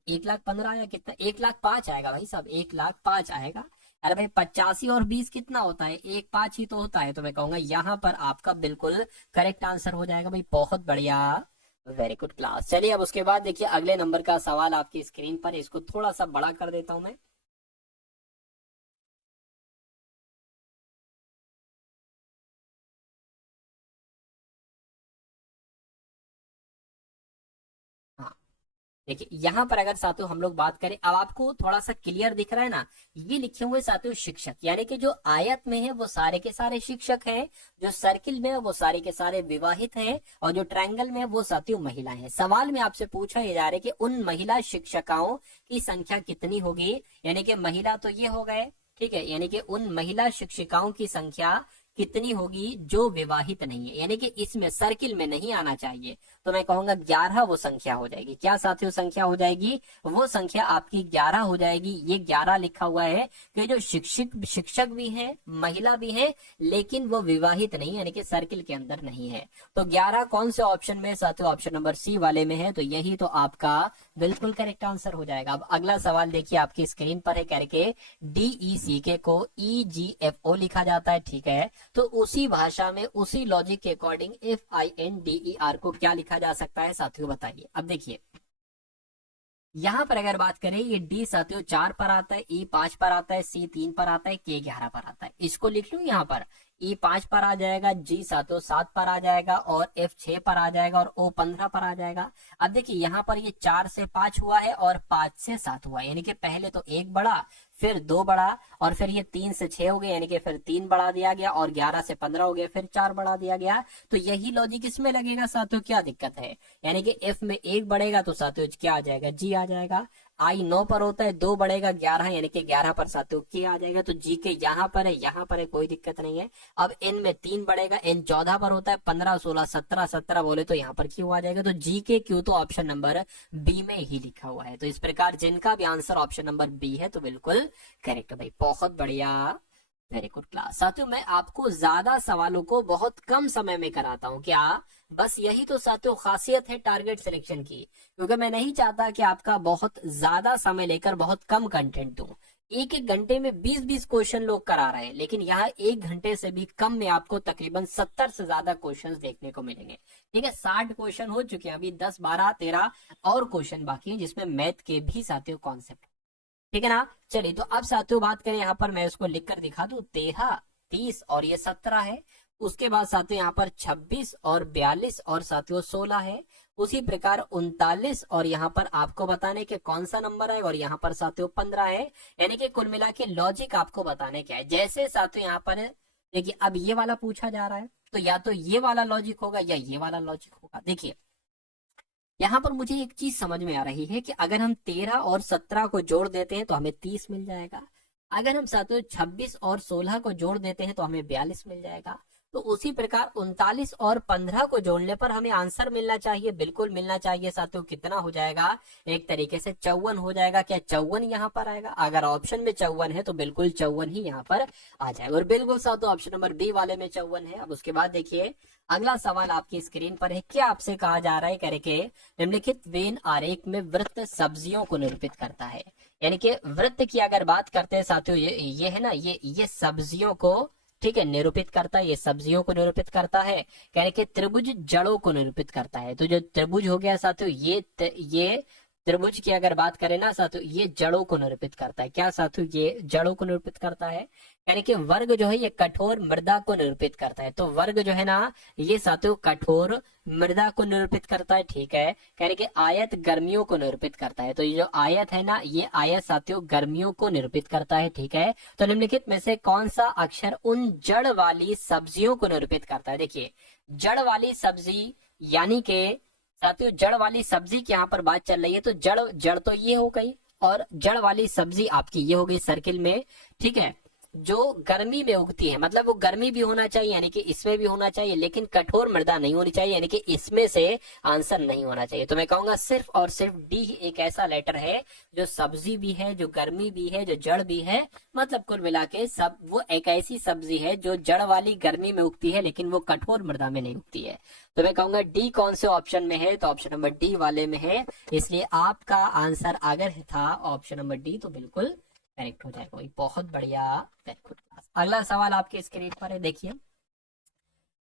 1,15,000 या कितना, 1,05,000 आएगा भाई साहब, 1,05,000 आएगा। अरे भाई 85 और 20 कितना होता है, 1,05,000 ही तो होता है। तो मैं कहूंगा यहाँ पर आपका बिल्कुल करेक्ट आंसर हो जाएगा भाई, बहुत बढ़िया, वेरी गुड क्लास। चलिए अब उसके बाद देखिए अगले नंबर का सवाल आपकी स्क्रीन पर, इसको थोड़ा सा बड़ा कर देता हूं मैं। हाँ, देखिए यहाँ पर अगर साथियों हम लोग बात करें, अब आपको थोड़ा सा क्लियर दिख रहा है ना, ये लिखे हुए साथियों शिक्षक, यानी कि जो आयत में है वो सारे के सारे शिक्षक हैं, जो सर्किल में है वो सारे के सारे विवाहित हैं, और जो ट्रायंगल में है वो साथियों महिलाएं हैं। सवाल में आपसे पूछा जा रहा है कि उन महिला शिक्षिकाओं की संख्या कितनी होगी, यानी कि महिला तो ये हो गए, ठीक है, यानी कि उन महिला शिक्षिकाओं की संख्या कितनी होगी जो विवाहित नहीं है, यानी कि इसमें सर्किल में नहीं आना चाहिए। तो मैं कहूंगा 11 वो संख्या हो जाएगी। क्या साथियों संख्या हो जाएगी, वो संख्या आपकी 11 हो जाएगी। ये 11 लिखा हुआ है कि जो शिक्षक भी हैं, महिला भी हैं, लेकिन वो विवाहित नहीं, यानी कि सर्किल के अंदर नहीं है। तो 11 कौन से ऑप्शन में साथियों, ऑप्शन नंबर सी वाले में है। तो यही तो आपका बिल्कुल करेक्ट आंसर हो जाएगा। अब अगला सवाल देखिए आपकी स्क्रीन पर है, करके DECK को EGFO लिखा जाता है, ठीक है। तो उसी भाषा में उसी लॉजिक के अकॉर्डिंग FINDER को क्या लिखा जा सकता है साथियों, बताइए। अब देखिए यहाँ पर अगर बात करें, ये डी साथियों 4 पर आता है, E 5 पर आता है, C 3 पर आता है, K 11 पर आता है। इसको लिख लूं यहाँ पर, E 5 पर आ जाएगा, G साथियों 7 पर आ जाएगा, और F 6 पर आ जाएगा, और O 15 पर आ जाएगा। अब देखिए यहाँ पर ये 4 से 5 हुआ है और 5 से 7 हुआ है, यानी कि पहले तो 1 बढ़ा, फिर 2 बढ़ा, और फिर ये 3 से 6 हो गए, यानी कि फिर 3 बढ़ा दिया गया, और 11 से 15 हो गया, फिर 4 बढ़ा दिया गया। तो यही लॉजिक इसमें लगेगा साथियों, क्या दिक्कत है, यानी कि F में 1 बढ़ेगा तो साथियों क्या आ जाएगा, G आ जाएगा। आई 9 पर होता है, 2 बढ़ेगा 11 यानी कि 11 पर साथियों के आ जाएगा। तो जी के यहाँ पर है, यहाँ पर है, कोई दिक्कत नहीं है। अब एन में 3 बढ़ेगा, एन 14 पर होता है, 15 16 17 17 बोले तो यहाँ पर क्यू आ जाएगा। तो जी के क्यू तो ऑप्शन नंबर बी में ही लिखा हुआ है। तो इस प्रकार जिनका भी आंसर ऑप्शन नंबर बी है तो बिल्कुल करेक्ट भाई, बहुत बढ़िया, वेरी गुड क्लास। साथियों मैं आपको ज्यादा सवालों को बहुत कम समय में कराता हूँ, क्या बस यही तो साथियों खासियत है टारगेट सिलेक्शन की, क्योंकि मैं नहीं चाहता कि आपका बहुत ज्यादा समय लेकर बहुत कम कंटेंट दूं। एक एक घंटे में 20-20 क्वेश्चन लोग करा रहे हैं, लेकिन यहाँ 1 घंटे से भी कम में आपको तकरीबन 70 से ज्यादा क्वेश्चंस देखने को मिलेंगे। ठीक है, 60 क्वेश्चन हो चुके हैं, अभी 10 12 13 और क्वेश्चन बाकी हैं, जिसमें मैथ के भी साथियों कॉन्सेप्ट। ठीक है ना। चलिए तो अब साथियों बात करें, यहाँ पर मैं उसको लिख कर दिखा दूं, 13 30 और ये 17 है। उसके बाद साथियों यहाँ पर 26 और 42 और साथियों 16 है। उसी प्रकार 39 और यहाँ पर आपको बताने के कौन सा नंबर है, और यहाँ पर साथियों 15 है। यानी कि कुल मिला के लॉजिक आपको बताने क्या है। जैसे साथियों यहाँ पर देखिए, अब ये वाला पूछा जा रहा है तो या तो ये वाला लॉजिक होगा या ये वाला लॉजिक होगा। देखिए यहाँ पर मुझे एक चीज समझ में आ रही है कि अगर हम 13 और 17 को जोड़ देते हैं तो हमें 30 मिल जाएगा। अगर हम साथियों 26 और 16 को जोड़ देते हैं तो हमें 42 मिल जाएगा। तो उसी प्रकार 39 और 15 को जोड़ने पर हमें आंसर मिलना चाहिए, बिल्कुल मिलना चाहिए साथियों। कितना हो जाएगा, एक तरीके से 54 हो जाएगा। क्या 54 यहाँ पर आएगा? अगर ऑप्शन में 54 है तो बिल्कुल 54 ही यहाँ पर आ जाएगा, और बिल्कुल साथियों ऑप्शन नंबर बी वाले में 54 है। अब उसके बाद देखिए अगला सवाल आपकी स्क्रीन पर है। क्या आपसे कहा जा रहा है, करके निम्नलिखित वेन आरेख में वृत्त सब्जियों को निरूपित करता है। यानी कि वृत्त की अगर बात करते हैं साथियों, ये है ना, ये सब्जियों को, ठीक है, निरूपित करता है, ये सब्जियों को निरूपित करता है। यानी कि त्रिभुज जड़ों को निरूपित करता है। तो जो त्रिभुज हो गया साथियों, ये त्रिभुज की अगर बात करें ना साथियों, ये जड़ों को निरूपित करता है। क्या साथियों, ये जड़ों को निरूपित करता है। यानी कि वर्ग जो है ये कठोर मृदा को निरूपित करता है। तो वर्ग जो है ना, ये साथियों कठोर मृदा को निरूपित करता है। ठीक है, यानी कि आयत गर्मियों को निरूपित करता है। तो ये जो आयत है ना, ये आयत साथियों गर्मियों को निरूपित करता है। ठीक है, तो निम्नलिखित में से कौन सा अक्षर उन जड़ वाली सब्जियों को निरूपित करता है। देखिए जड़ वाली सब्जी, यानी कि साथियों जड़ वाली सब्जी की यहाँ पर बात चल रही है। तो जड़ तो ये हो गई, और जड़ वाली सब्जी आपकी ये हो गई सर्किल में। ठीक है, जो गर्मी में उगती है, मतलब वो गर्मी भी होना चाहिए, यानी कि इसमें भी होना चाहिए, लेकिन कठोर मृदा नहीं होनी चाहिए, यानी कि इसमें से आंसर नहीं होना चाहिए। तो मैं कहूंगा सिर्फ और सिर्फ डी एक ऐसा लेटर है जो सब्जी भी है, जो गर्मी भी है, जो जड़ भी है। मतलब कुल मिला के सब वो एक ऐसी सब्जी है जो जड़ वाली गर्मी में उगती है, लेकिन वो कठोर मृदा में नहीं उगती है। तो मैं कहूंगा डी कौन से ऑप्शन में है, तो ऑप्शन नंबर डी वाले में है। इसलिए आपका आंसर अगर था ऑप्शन नंबर डी तो बिल्कुल करेक्ट हो जाएगा। बहुत बढ़िया, वेरी गुड क्लास। अगला सवाल आपके स्क्रीन पर है, देखिए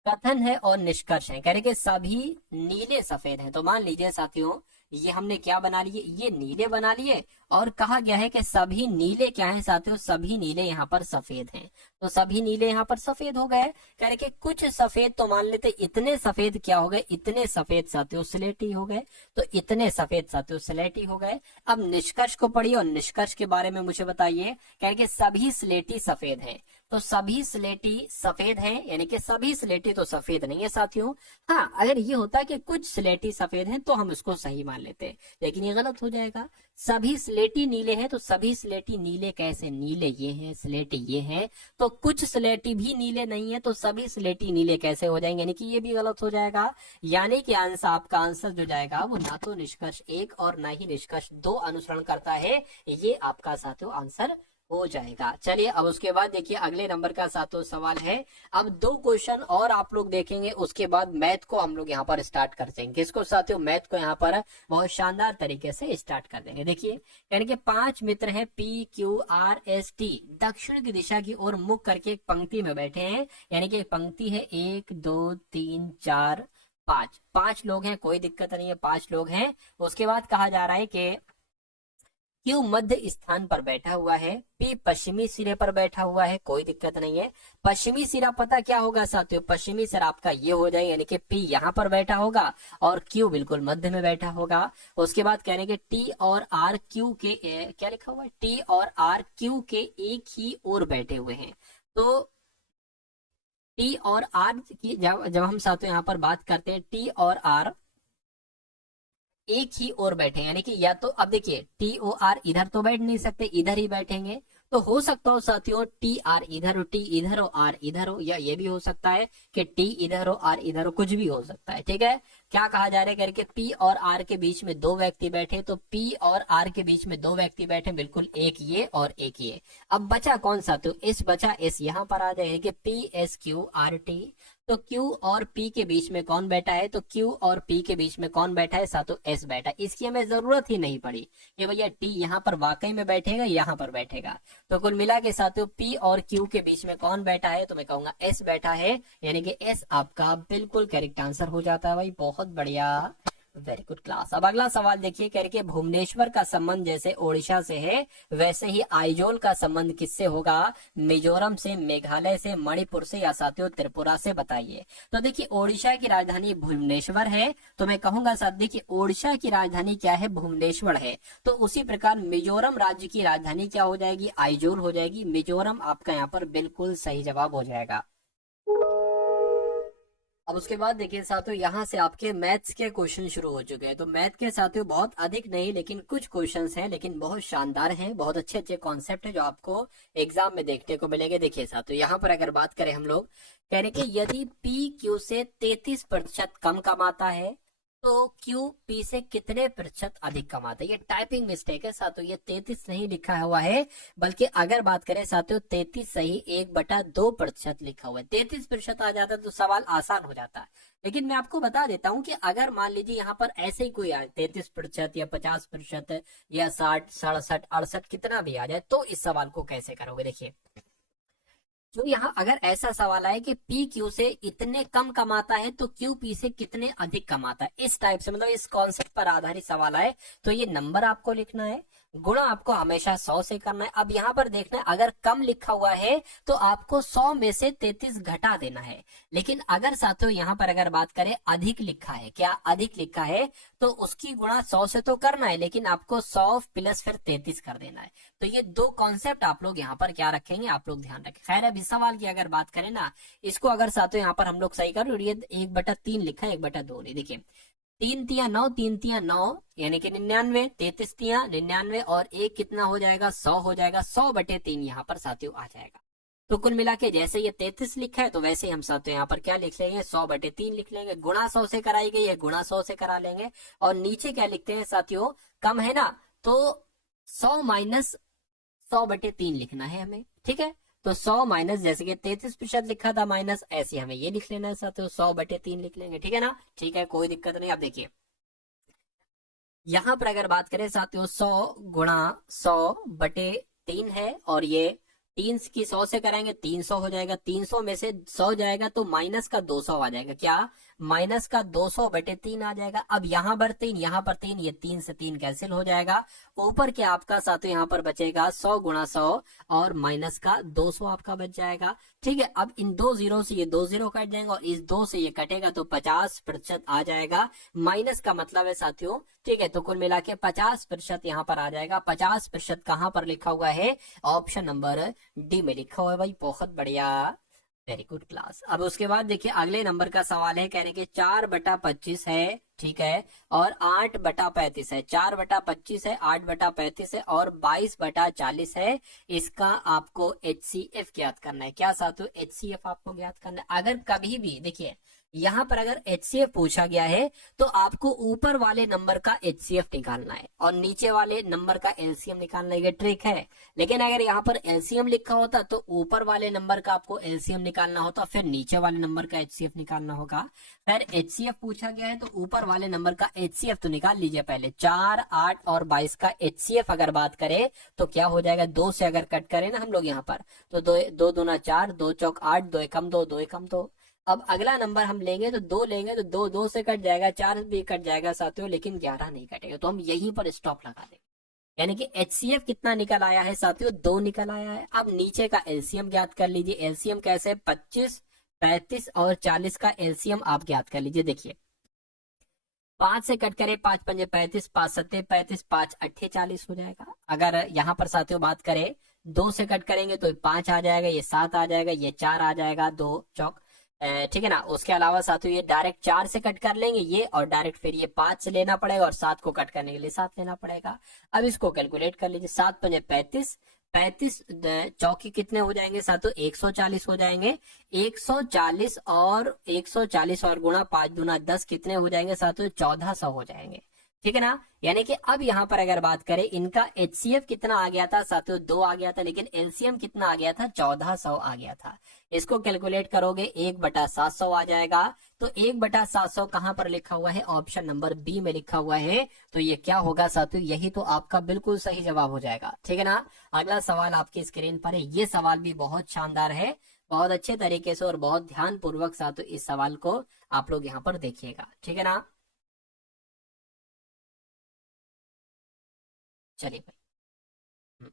कथन है और निष्कर्ष है। कह रहे कि सभी नीले सफेद हैं। तो मान लीजिए साथियों, ये हमने क्या बना लिए, ये नीले बना लिए, और कहा गया है कि सभी नीले क्या हैं साथियों, सभी नीले यहाँ पर सफेद हैं। तो सभी नीले यहाँ पर सफेद हो गए। कह रहे कि कुछ सफेद, तो मान लेते इतने सफेद क्या हो गए, इतने सफेद साथियों स्लेटी हो गए। तो इतने सफेद साथियों स्लेटी हो गए। अब निष्कर्ष को पढ़िए और निष्कर्ष के बारे में मुझे बताइए। कह रहे कि सभी स्लेटी सफेद हैं। तो सभी स्लेटी सफेद हैं, यानी कि सभी स्लेटी तो सफेद नहीं है साथियों। हाँ, अगर ये होता है कि कुछ स्लेटी सफेद हैं तो हम उसको सही मान लेते हैं, लेकिन ये गलत हो जाएगा। सभी स्लेटी नीले हैं, तो सभी स्लेटी नीले कैसे, नीले ये हैं, स्लेटी ये हैं। तो कुछ स्लेटी भी नीले नहीं है, तो सभी स्लेटी नीले कैसे हो जाएंगे, यानी कि ये भी गलत हो जाएगा। यानी कि आंसर, आपका आंसर जो जाएगा वो ना तो निष्कर्ष 1 और ना ही निष्कर्ष 2 अनुसरण करता है। ये आपका साथियों आंसर हो जाएगा। चलिए अब उसके बाद देखिए अगले नंबर का सातों सवाल है। अब 2 क्वेश्चन और आप लोग देखेंगे, उसके बाद मैथ को हम लोग यहाँ पर स्टार्ट कर देंगे। किसको साथियों, मैथ को यहाँ पर बहुत शानदार तरीके से स्टार्ट कर देंगे। देखिए यानी कि 5 मित्र हैं PQRST, दक्षिण की दिशा की ओर मुख करके एक पंक्ति में बैठे हैं। यानी कि पंक्ति है 1 2 3 4 5, 5 लोग हैं, कोई दिक्कत नहीं है, 5 लोग हैं। उसके बाद कहा जा रहा है कि Q मध्य स्थान पर बैठा हुआ है, P पश्चिमी सिरे पर बैठा हुआ है, कोई दिक्कत नहीं है। पश्चिमी सिरा पता क्या होगा साथियों, पश्चिमी सिरा आपका ये हो जाएगा, यानी कि P यहाँ पर बैठा होगा और Q बिल्कुल मध्य में बैठा होगा। उसके बाद कह रहे हैं कि T और R Q के क्या लिखा हुआ है, T और R Q के एक ही ओर बैठे हुए हैं। तो T और R की जब हम साथियों यहाँ पर बात करते हैं, T और R एक ही ओर बैठे, यानी कि या तो अब देखिए TOR इधर तो बैठ नहीं सकते, इधर ही बैठेंगे। तो हो सकता हो साथियों TR इधर हो, T इधर हो, R इधर हो, या ये भी हो सकता है कि T इधर हो, R इधर हो, कुछ भी हो सकता है। ठीक है, क्या कहा जा रहा है करके, P और R के बीच में दो व्यक्ति बैठे, तो P और R के बीच में दो व्यक्ति बैठे, बिल्कुल, एक ये और एक ये। अब बचा कौन सा, तो इस बचा S, यहाँ पर आ जाएगा PSQRT। तो Q और P के बीच में कौन बैठा है, तो Q और P के बीच में कौन बैठा है साथियों, S बैठा। इसकी हमें जरूरत ही नहीं पड़ी कि भैया T यहाँ पर वाकई में बैठेगा, यहाँ पर बैठेगा। तो कुल मिला के साथियों P और Q के बीच में कौन बैठा है, तो मैं कहूंगा S बैठा है, यानी कि S आपका बिल्कुल करेक्ट आंसर हो जाता है भाई। बहुत बढ़िया, वेरी गुड क्लास। अब अगला सवाल देखिए, कह रहे भुवनेश्वर का संबंध जैसे ओडिशा से है, वैसे ही आइजोल का संबंध किससे होगा, मिजोरम से, मेघालय से, मणिपुर से, या साथियों त्रिपुरा से, बताइए। तो देखिए ओडिशा की राजधानी भुवनेश्वर है, तो मैं कहूंगा साथ देखिए ओडिशा की राजधानी क्या है, भुवनेश्वर है। तो उसी प्रकार मिजोरम राज्य की राजधानी क्या हो जाएगी, आइजोल हो जाएगी। मिजोरम आपका यहाँ पर बिल्कुल सही जवाब हो जाएगा। अब उसके बाद देखिए साथियों, यहाँ से आपके मैथ्स के क्वेश्चन शुरू हो चुके हैं। तो मैथ के साथियों बहुत अधिक नहीं, लेकिन कुछ क्वेश्चंस हैं, लेकिन बहुत शानदार हैं, बहुत अच्छे अच्छे कॉन्सेप्ट है जो आपको एग्जाम में देखने को मिलेंगे। देखिए साथियों, यहाँ पर अगर बात करें हम लोग, कह रहे कि यदि PQ से 33% कम कमाता है, तो QP से कितने प्रतिशत अधिक कमाता है। ये टाइपिंग मिस्टेक है साथियों, ये 33 नहीं लिखा हुआ है, बल्कि अगर बात करें साथियों 33 सही 1/2% लिखा हुआ है। 33% आ जाता तो सवाल आसान हो जाता। लेकिन मैं आपको बता देता हूं कि अगर मान लीजिए यहाँ पर ऐसे ही कोई आए 33% या 50% या 60, 67, 68 कितना भी आ जाए, तो इस सवाल को कैसे करोगे। देखिए जो यहाँ अगर ऐसा सवाल आए कि PQ से इतने कम कमाता है तो QP से कितने अधिक कमाता है, इस टाइप से मतलब इस कॉन्सेप्ट पर आधारित सवाल आए, तो ये नंबर आपको लिखना है, गुणा आपको हमेशा 100 से करना है। अब यहाँ पर देखना है, अगर कम लिखा हुआ है तो आपको 100 में से 33 घटा देना है। लेकिन अगर साथियों यहाँ पर अगर बात करें अधिक लिखा है, क्या अधिक लिखा है, तो उसकी गुणा 100 से तो करना है, लेकिन आपको 100 प्लस फिर 33 कर देना है। तो ये दो कॉन्सेप्ट आप लोग यहाँ पर क्या रखेंगे, आप लोग ध्यान रखें। खैर अब इस सवाल की अगर बात करें ना, इसको अगर साथियों यहाँ पर हम लोग सही कर, ये 1/3 लिखा है, 1/2 नहीं। देखिए 3 तिया 9, 3 तिया 9 यानी कि 99, 33 तिया 99 और एक कितना हो जाएगा, 100 हो जाएगा। 100/3 यहाँ पर साथियों आ जाएगा। तो कुल मिला के जैसे ये 33 लिखा है, तो वैसे ही हम साथियों यहाँ पर क्या लिख लेंगे, 100/3 लिख लेंगे। गुणा 100 से कराई गई है, गुणा 100 से करा लेंगे। और नीचे क्या लिखते हैं साथियों, कम है ना, तो 100 माइनस 100/3 लिखना है हमें। ठीक है, तो 100 माइनस, जैसे कि 33% लिखा था माइनस, ऐसे हमें ये लिख लेना है साथियों, 100/3 लिख लेंगे। ठीक है ना, ठीक है, कोई दिक्कत नहीं। अब देखिए यहां पर अगर बात करें साथियों, 100 गुणा 100/3 है, और ये 3 की 100 से कराएंगे 300 हो जाएगा। 300 में से 100 जाएगा तो माइनस का 200 आ जाएगा, क्या माइनस का 200/3 आ जाएगा। अब यहाँ पर 3, यहाँ पर 3, ये 3 से 3 कैंसिल हो जाएगा। ऊपर क्या आपका साथियों यहाँ पर बचेगा 100 गुणा 100 और माइनस का 200 आपका बच जाएगा। ठीक है, अब इन दो जीरो से ये 2 जीरो कट जाएंगे, और इस 2 से ये कटेगा तो 50% आ जाएगा। माइनस का मतलब है साथियों, ठीक है, तो कुल मिला के 50% यहाँ पर आ जाएगा। 50% कहाँ पर लिखा हुआ है, ऑप्शन नंबर डी में लिखा हुआ है भाई। बहुत बढ़िया, वेरी गुड क्लास। अब उसके बाद देखिए अगले नंबर का सवाल है, कह रहे कि 4/25 है, ठीक है, और 8/35 है। 4/25 है, 8/35 है और 22/40 है। इसका आपको HCF ज्ञात करना है। क्या साथियों, HCF आपको ज्ञात करना है। अगर कभी भी देखिए यहाँ पर अगर HCF पूछा गया है, तो आपको ऊपर वाले नंबर का HCF निकालना है और नीचे वाले नंबर का LCM निकालना है, ये ट्रिक है। लेकिन अगर यहाँ पर LCM लिखा होता तो ऊपर वाले नंबर का आपको LCM निकालना होता, फिर नीचे वाले नंबर का HCF निकालना होगा। फिर HCF पूछा गया है तो ऊपर वाले नंबर का HCF तो निकाल लीजिए पहले। 4, 8 और 22 का HCF अगर बात करें तो क्या हो जाएगा, 2 से अगर कट करें ना हम लोग यहाँ पर, तो 2 दूना 4, 2 चौक 8, 2 एकम 2, 2 एकम 2। अब अगला नंबर हम लेंगे तो 2 लेंगे तो 2 2 से कट जाएगा, 4 भी कट जाएगा साथियों, लेकिन 11 नहीं कटेगा। तो हम यहीं पर स्टॉप लगा देंगे। यानी कि HCF कितना निकल आया है साथियों, 2 निकल आया है। अब नीचे का LCM ज्ञात कर लीजिए। LCM कैसे, 25, 35 और 40 का LCM आप ज्ञात कर लीजिए। देखिए 5 से कट करें, 5 पंजे 35, 5 सत्ते 35, 5 अट्ठे 40 हो जाएगा। अगर यहाँ पर साथियों बात करें 2 से कट करेंगे तो 5 आ जाएगा, ये 7 आ जाएगा, ये 4 आ जाएगा, 2 चौक ठीक है ना। उसके अलावा साथियों ये डायरेक्ट 4 से कट कर लेंगे ये, और डायरेक्ट फिर ये 5 से लेना पड़ेगा, और 7 को कट करने के लिए 7 लेना पड़ेगा। अब इसको कैलकुलेट कर लीजिए, 7 पंजे 35, 35 चौकी कितने हो जाएंगे साथियों, 140 हो जाएंगे। 140 और 140 और गुणा 5 दूना 10 कितने हो जाएंगे साथियों, 1400 हो जाएंगे। ठीक है ना। यानी कि अब यहाँ पर अगर बात करें, इनका HCF कितना आ गया था साथियों, 2 आ गया था, लेकिन LCM कितना आ गया था, 1400 आ गया था। इसको कैलकुलेट करोगे 1/700 आ जाएगा। तो 1/700 कहां पर लिखा हुआ है, ऑप्शन नंबर बी में लिखा हुआ है। तो ये क्या होगा साथियों, यही तो आपका बिल्कुल सही जवाब हो जाएगा। ठीक है ना। अगला सवाल आपकी स्क्रीन पर है, ये सवाल भी बहुत शानदार है, बहुत अच्छे तरीके से और बहुत ध्यान पूर्वक साथियों इस सवाल को आप लोग यहाँ पर देखिएगा। ठीक है ना। चलिए भाई।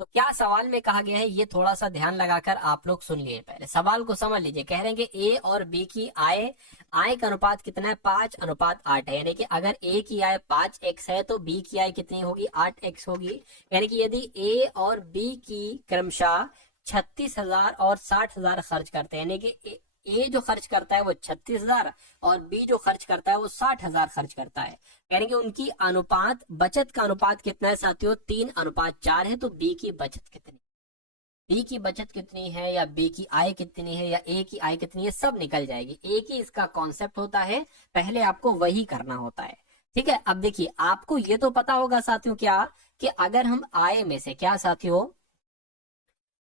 तो क्या सवाल में कहा गया है, ये थोड़ा सा ध्यान लगाकर आप लोग सुन लिए, पहले सवाल को समझ लीजिए। कह रहे हैं कि ए और बी की आय, आय का अनुपात कितना है, 5:8 है। यानी कि अगर ए की आय 5x है तो बी की आय कितनी होगी, 8x होगी। यानी कि यदि ए और बी की क्रमशः 36,000 और 60,000 खर्च करते हैं, यानी कि ए जो खर्च करता है वो 36,000 और बी जो खर्च करता है वो 60,000 खर्च करता है। यानी कि उनकी अनुपात, बचत का अनुपात कितना है साथियों, 3:4 है। तो बी की बचत कितनी, बी की बचत कितनी है, या बी की आय कितनी है, या ए की आय कितनी है, सब निकल जाएगी। एक ही इसका कॉन्सेप्ट होता है, पहले आपको वही करना होता है। ठीक है। अब देखिए, आपको ये तो पता होगा साथियों क्या, कि अगर हम आय में से, क्या साथियों,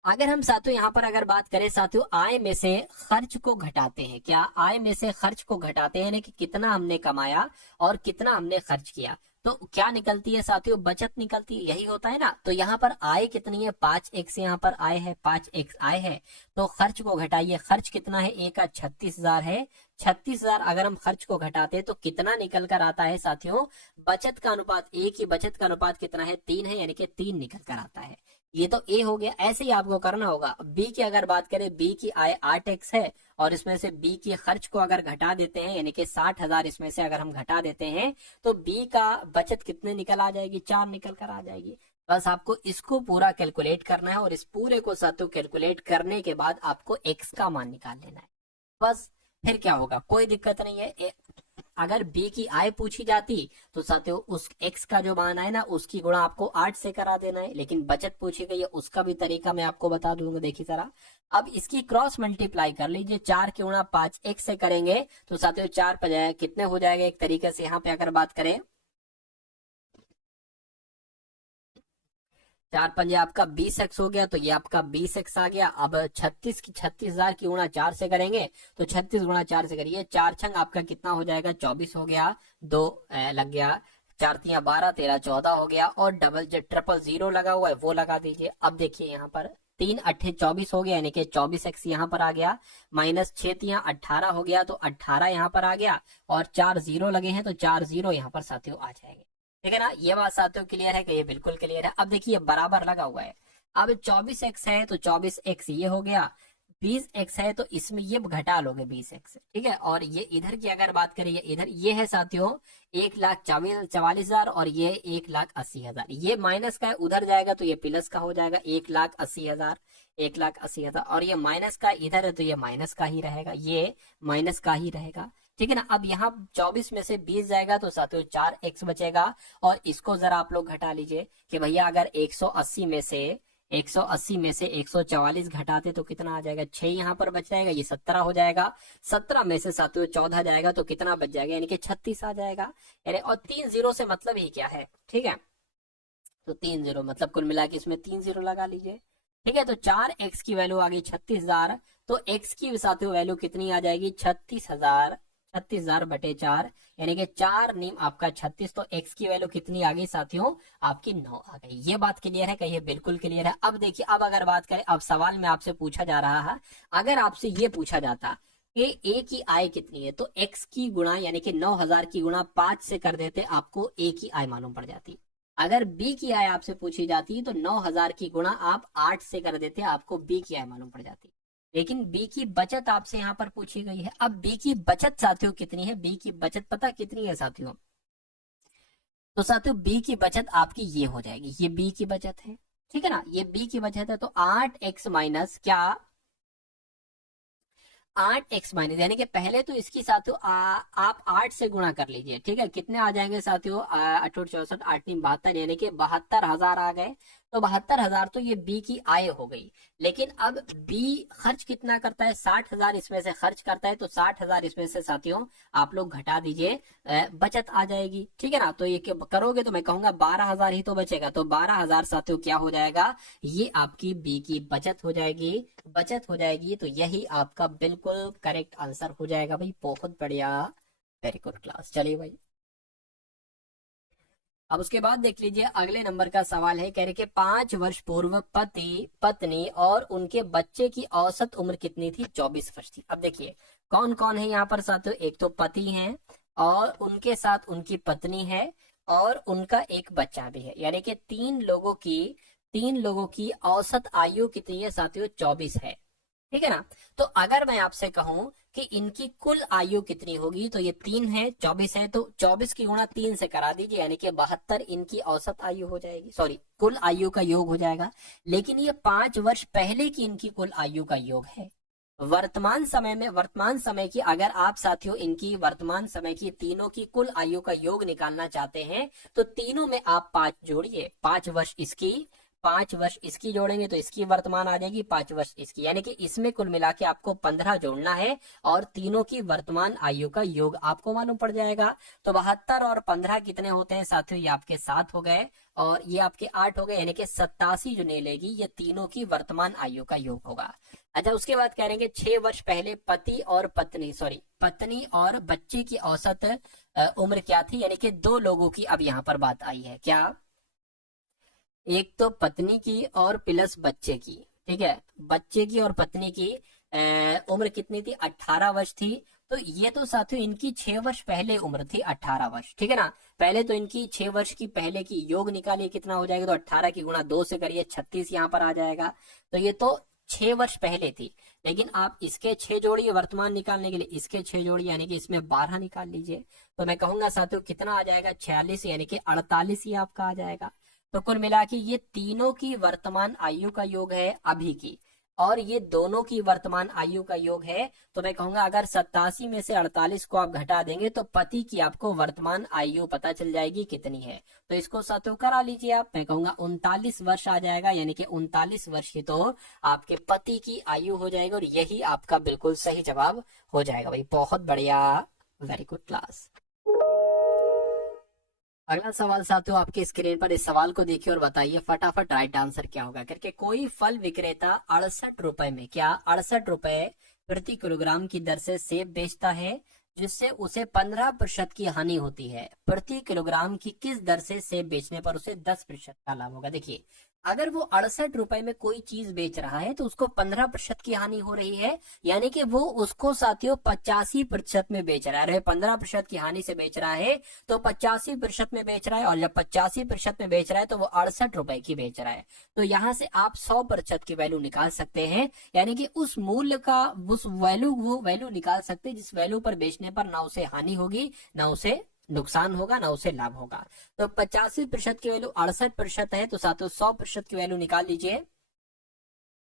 अगर हम साथियों यहाँ पर अगर बात करें साथियों, आय में से खर्च को घटाते हैं, क्या आय में से खर्च को घटाते हैं, यानी कि कितना हमने कमाया और कितना हमने खर्च किया, तो क्या निकलती है साथियों, बचत निकलती है। यही होता है ना। तो यहाँ पर आय कितनी है, 5x यहाँ पर आय है, 5x आय है। तो खर्च को घटाइए, खर्च कितना है, ए का 36,000 है। 36,000 अगर हम खर्च को घटाते हैं तो कितना निकल कर आता है साथियों, बचत का अनुपात, ए की बचत का अनुपात कितना है, 3 है, यानी कि 3 निकल कर आता है। ये तो ए हो गया। ऐसे ही आपको करना होगा। बी की अगर बात करें, बी की आय 8x है, और इसमें से बी की खर्च को अगर घटा देते हैं, यानी कि 60,000 इसमें से अगर हम घटा देते हैं, तो बी का बचत कितने निकल आ जाएगी, 4 निकल कर आ जाएगी। बस आपको इसको पूरा कैलकुलेट करना है, और इस पूरे को साथियों कैलकुलेट करने के बाद आपको एक्स का मान निकाल लेना है। बस फिर क्या होगा, कोई दिक्कत नहीं है। अगर बी की आय पूछी जाती तो साथियों उस एक्स का जो मान है ना, उसकी गुणा आपको 8 से करा देना है। लेकिन बचत पूछी गई है, उसका भी तरीका मैं आपको बता दूंगा। देखिए जरा, अब इसकी क्रॉस मल्टीप्लाई कर लीजिए, 4 के गुणा 5 एक्स से करेंगे तो साथियों 4 पर कितने हो जाएगा, एक तरीके से यहाँ पे अगर बात करें, 4 पंजे आपका 20x हो गया, तो ये आपका 20x आ गया। अब 36,000 की गुणा 4 से करेंगे, तो 36 गुणा 4 से करिए, 4 छंग आपका कितना हो जाएगा, 24 हो गया। 2 लग गया, 4 तिया 12, 13 14 हो गया। और डबल जो ट्रिपल जीरो लगा हुआ है वो लगा दीजिए। अब देखिए यहाँ पर 3 8 24 हो गया, यानी कि 24x यहाँ पर आ गया। माइनस 6 तिया 18 हो गया, तो 18 यहाँ पर आ गया। और 4 जीरो लगे हैं, तो 4 जीरो यहाँ पर साथियों आ जाएंगे। ठीक है ना। ये बात साथियों क्लियर है कि ये बिल्कुल क्लियर है। अब देखिए बराबर लगा हुआ है। अब 24x है तो 24x ये हो गया, 20x है तो इसमें ये घटा लोगे 20x। ठीक है। और ये इधर की अगर बात करें, ये इधर ये है साथियों 1,44,000 और ये 1,80,000। ये माइनस का है, उधर जाएगा तो ये प्लस का हो जाएगा, 1,80,000, 1,80,000। और ये माइनस का इधर है तो ये माइनस का ही रहेगा, ये माइनस का ही रहेगा। ठीक है ना। अब यहाँ 24 में से 20 जाएगा तो साथियों 4x बचेगा। और इसको जरा आप लोग घटा लीजिए कि भैया अगर 180 में से 144 घटाते तो कितना आ जाएगा, 6 यहाँ पर बच जाएगा, ये 17 हो जाएगा। 17 में से साथियों 14 जाएगा तो कितना बच जाएगा, यानी कि 36 आ जाएगा। यानी और 3 जीरो से मतलब ही क्या है, ठीक है। तो 3 जीरो मतलब कुल मिला के इसमें 3 जीरो लगा लीजिए। ठीक है। तो 4x की वैल्यू आ गई 36,000। तो x की साथियों वैल्यू कितनी आ जाएगी, 36,000, 36,000 बटे 4, यानी कि 4 नीम आपका 36। तो x की वैल्यू कितनी आ गई साथियों, आपकी 9 आ गई। ये बात क्लियर है, कहिए बिल्कुल क्लियर है। अब देखिए, अब अगर बात करें, अब सवाल में आपसे पूछा जा रहा है, अगर आपसे ये पूछा जाता कि a की आय कितनी है, तो x की गुणा यानी कि 9,000 की गुणा 5 से कर देते, आपको a की आय मालूम पड़ जाती। अगर b की आय आपसे पूछी जाती तो 9,000 की गुणा आप 8 से कर देते, आपको b की आय मालूम पड़ जाती। लेकिन बी की बचत आपसे यहाँ पर पूछी गई है। अब बी की बचत साथियों कितनी है, बी की बचत पता कितनी है साथियों, तो साथियों बी की बचत आपकी ये हो जाएगी, ये बी की बचत है। ठीक है ना, ये बी की बचत है। तो 8x माइनस क्या, 8x माइनस, यानी कि पहले तो इसकी साथियों आप 8 से गुणा कर लीजिए, ठीक है। कितने आ जाएंगे साथियों, 8 64 8 3 72, यानी कि 72,000 आ गए। तो 72,000 तो ये बी की आय हो गई। लेकिन अब बी खर्च कितना करता है, 60,000 इसमें से खर्च करता है, तो 60,000 इसमें से साथियों आप लोग घटा दीजिए, बचत आ जाएगी, ठीक है ना। तो ये करोगे तो मैं कहूंगा 12,000 ही तो बचेगा। तो 12,000 साथियों क्या हो जाएगा, ये आपकी बी की बचत हो जाएगी, बचत हो जाएगी। तो यही आपका बिल्कुल करेक्ट आंसर हो जाएगा भाई, बहुत बढ़िया, वेरी गुड क्लास। चलिए भाई, अब उसके बाद देख लीजिए अगले नंबर का सवाल है, कह रहे कि 5 वर्ष पूर्व पति पत्नी और उनके बच्चे की औसत उम्र कितनी थी, 24 वर्ष थी। अब देखिए कौन कौन है यहाँ पर साथियों, एक तो पति हैं और उनके साथ उनकी पत्नी है और उनका एक बच्चा भी है, यानी कि तीन लोगों की औसत आयु कितनी है साथियों, 24 है, ठीक है ना। तो अगर मैं आपसे कहूं कि इनकी कुल आयु कितनी होगी, तो ये 3 है, 24 है, तो 24 की गुणा 3 से करा दीजिए, यानी कि 72 इनकी औसत आयु हो जाएगी, सॉरी कुल आयु का योग हो जाएगा। लेकिन ये 5 वर्ष पहले की इनकी कुल आयु का योग है। वर्तमान समय की अगर आप साथियों इनकी वर्तमान समय की तीनों की कुल आयु का योग निकालना चाहते हैं, तो तीनों में आप 5 जोड़िए, 5 वर्ष इसकी, 5 वर्ष इसकी जोड़ेंगे तो इसकी वर्तमान आ जाएगी, 5 वर्ष इसकी, यानी कि इसमें कुल मिला के आपको 15 जोड़ना है और तीनों की वर्तमान आयु का योग आपको मालूम पड़ जाएगा। तो 72 और 15 कितने होते हैं साथियों, ये आपके 7 हो गए और ये आपके 8 हो गए, यानी कि 87 जो निकलेगी ये तीनों की वर्तमान आयु का योग होगा। अच्छा, उसके बाद कह रहे हैं कि 6 वर्ष पहले पत्नी और बच्चे की औसत उम्र क्या थी, यानी कि 2 लोगों की अब यहाँ पर बात आई है, क्या, एक तो पत्नी की और प्लस बच्चे की, ठीक है। बच्चे की और पत्नी की उम्र कितनी थी, 18 वर्ष थी। तो ये तो साथियों इनकी 6 वर्ष पहले उम्र थी 18 वर्ष, ठीक है ना। पहले तो इनकी 6 वर्ष की पहले की योग निकालिए, कितना हो जाएगा, तो 18 की गुणा 2 से करिए, 36 यहाँ पर आ जाएगा। तो ये तो 6 वर्ष पहले थी। लेकिन आप इसके 6 जोड़िए वर्तमान निकालने के लिए, इसके 6 जोड़िए, यानी कि इसमें 12 निकाल लीजिए। तो मैं कहूंगा साथियों कितना आ जाएगा, 46, यानी कि 48 ही आपका आ जाएगा। तो कुल मिला के ये तीनों की वर्तमान आयु का योग है अभी की, और ये दोनों की वर्तमान आयु का योग है। तो मैं कहूंगा अगर 87 में से 48 को आप घटा देंगे तो पति की आपको वर्तमान आयु पता चल जाएगी कितनी है। तो इसको साथियों करा लीजिए आप, मैं कहूंगा 39 वर्ष आ जाएगा, यानी कि 39 वर्ष ही तो आपके पति की आयु हो जाएगी, और यही आपका बिल्कुल सही जवाब हो जाएगा भाई, बहुत बढ़िया, वेरी गुड क्लास। अगला सवाल साथियों आपके स्क्रीन पर, इस सवाल को देखिए और बताइए फटाफट राइट आंसर क्या होगा करके। कोई फल विक्रेता 68 रुपए में, क्या 68 रुपए प्रति किलोग्राम की दर से सेब बेचता है, जिससे उसे 15% की हानि होती है। प्रति किलोग्राम की किस दर से सेब बेचने पर उसे 10% का लाभ होगा। देखिए अगर वो 68 रुपए में कोई चीज बेच रहा है तो उसको 15% की हानि हो रही है, यानी कि वो उसको साथियों 85% में बेच रहा है। 15% की हानि से बेच रहा है तो 85% में बेच रहा है, और जब 85% में बेच रहा है तो वो 68 रुपए की बेच रहा है। तो यहाँ से आप 100% की वैल्यू निकाल सकते हैं, यानी कि उस मूल्य का वो वैल्यू निकाल सकते हैं जिस वैल्यू पर बेचने पर ना उसे हानि होगी, ना उसे नुकसान होगा, ना उसे लाभ होगा। तो 85% की वैल्यू 68% है, तो साथियों 100% की वैल्यू निकाल लीजिए,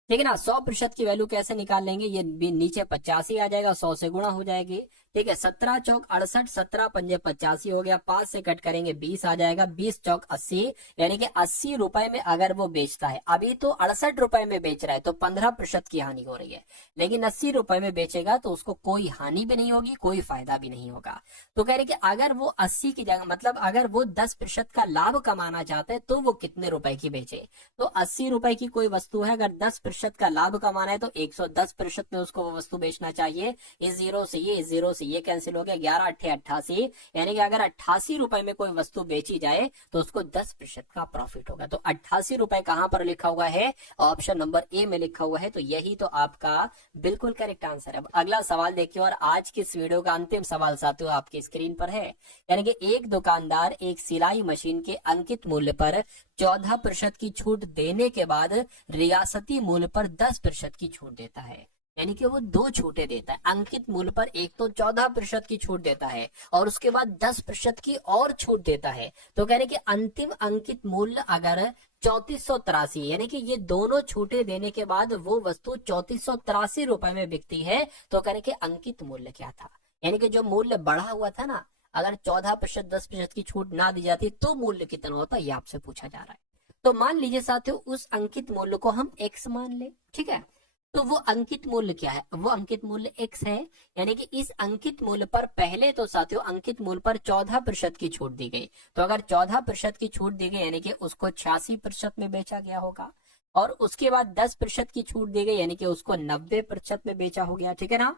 ठीक है ना। 100% की वैल्यू कैसे निकाल लेंगे, ये नीचे 85 आ जाएगा, 100 से गुणा हो जाएगी, ठीक है। 17 चौक 68, 17 पंजे 85 हो गया, 5 से कट करेंगे 20 आ जाएगा, 20 चौक 80, यानी कि 80 रुपए में अगर वो बेचता है, अभी तो 68 रुपए में बेच रहा है तो 15% की हानि हो रही है, लेकिन 80 रुपए में बेचेगा तो उसको कोई हानि भी नहीं होगी, कोई फायदा भी नहीं होगा। तो कह रहे कि अगर वो 80 की जगह, मतलब अगर वो 10% का लाभ कमाना चाहते हैं तो वो कितने रुपए की बेचे। तो 80 रुपए की कोई वस्तु है, अगर 10% का लाभ कमाना है तो 110% में उसको वो वस्तु बेचना चाहिए। इस जीरो से ये कैंसिल हो गया, 11 8 88, यानी कि अगर 88 रुपए में कोई वस्तु बेची जाए तो उसको 10% का प्रॉफिट होगा। तो 88 रुपए कहां पर लिखा हुआ है, ऑप्शन नंबर ए में लिखा हुआ है, तो यही तो आपका बिल्कुल करेक्ट आंसर है। अब अगला सवाल देखिए, और आज की इस वीडियो का अंतिम सवाल साथियों आपकी स्क्रीन पर है, यानी कि एक दुकानदार एक सिलाई मशीन के अंकित मूल्य पर 14% की छूट देने के बाद रियासती मूल्य पर 10% की छूट देता है, यानी कि वो 2 छूटें देता है। अंकित मूल्य पर एक तो 14% की छूट देता है और उसके बाद 10% की और छूट देता है। तो कह रहे कि अंतिम अंकित मूल्य अगर 3483, यानी कि ये दोनों छूटे देने के बाद वो वस्तु 3483 रुपए में बिकती है। तो करें कि अंकित मूल्य क्या था, यानी कि जो मूल्य बढ़ा हुआ था ना, अगर 14%, 10% की छूट ना दी जाती तो मूल्य कितना होता, ये आपसे पूछा जा रहा है। तो मान लीजिए साथियों उस अंकित मूल्य को हम x मान ले, ठीक है। तो वो अंकित मूल्य क्या है, वो अंकित मूल्य x है, यानी कि इस अंकित मूल्य पर पहले तो साथियों अंकित मूल्य पर 14% की छूट दी गई। तो अगर 14% की छूट दी गई यानी कि उसको 86% में बेचा गया होगा, और उसके बाद 10% की छूट दी गई यानी कि उसको 90% में बेचा हो गया, ठीक है ना।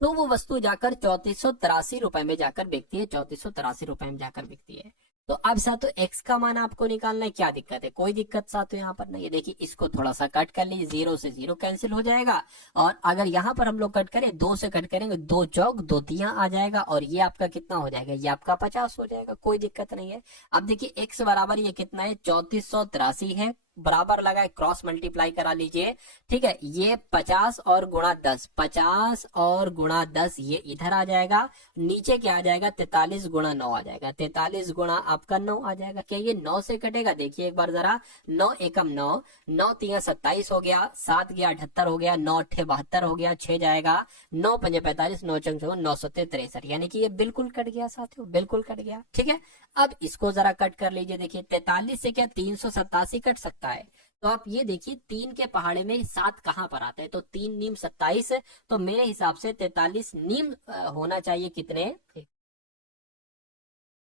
तो वो वस्तु जाकर 3483 रुपए में जाकर बिकती है, 3483 रुपए में जाकर बिकती है। तो अब साथियों एक्स का मान आपको निकालना है, क्या दिक्कत है, कोई दिक्कत साथियों यहाँ पर नहीं है। देखिए इसको थोड़ा सा कट कर लीजिए, 0 से 0 कैंसिल हो जाएगा, और अगर यहाँ पर हम लोग कट करें 2 से कट करेंगे, 2 चौक 2 तिया आ जाएगा, और ये आपका कितना हो जाएगा, ये आपका 50 हो जाएगा, कोई दिक्कत नहीं है। अब देखिए एक्स बराबर ये कितना है, 3483 है, बराबर लगाए क्रॉस मल्टीप्लाई करा लीजिए, ठीक है। ये 50 और गुणा 10, 50 और गुणा 10 ये इधर आ जाएगा, नीचे क्या आ जाएगा, 43 गुणा 9 आ जाएगा, 43 गुणा आपका 9 आ जाएगा। क्या ये 9 से कटेगा, देखिए एक बार जरा, 9 एकम 9, 9 तिया 27 हो गया, 7 गया 78 हो गया, 9 अट्ठे 72 हो गया, 6 जाएगा, 9 पंजे 45, 9 चंग 963, यानी कि ये बिल्कुल कट गया साथियों, बिल्कुल कट गया, ठीक है। अब इसको जरा कट कर लीजिए, देखिए 43 से क्या 387 कट सकता है, तो आप ये देखिए 3 के पहाड़े में 7 कहां पर आता है, तो 3 नीम 27, तो मेरे हिसाब से 43 नीम होना चाहिए, कितने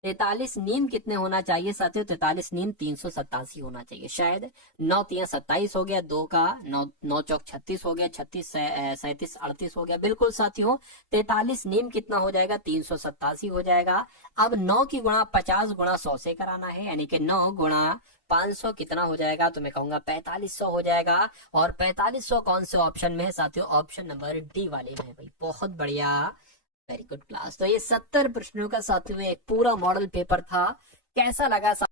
43 नीम कितने होना चाहिए साथियों, 43 नीम 387 होना चाहिए शायद। 9 तिया 27 हो गया, 2 का 9, 9 चौक 36 हो गया, 36 37 38 हो गया, बिल्कुल साथियों 43 नीम कितना हो जाएगा, 387 हो जाएगा। अब 9 की गुणा 50 गुणा 100 से कराना है, यानी कि 9 गुणा 500 कितना हो जाएगा, तो मैं कहूंगा 4500 हो जाएगा। और 4500 कौन से ऑप्शन में है साथियों, ऑप्शन नंबर डी वाले में है भाई, बहुत बढ़िया, वेरी गुड क्लास। तो ये 70 प्रश्नों का साथियों एक पूरा मॉडल पेपर था, कैसा लगा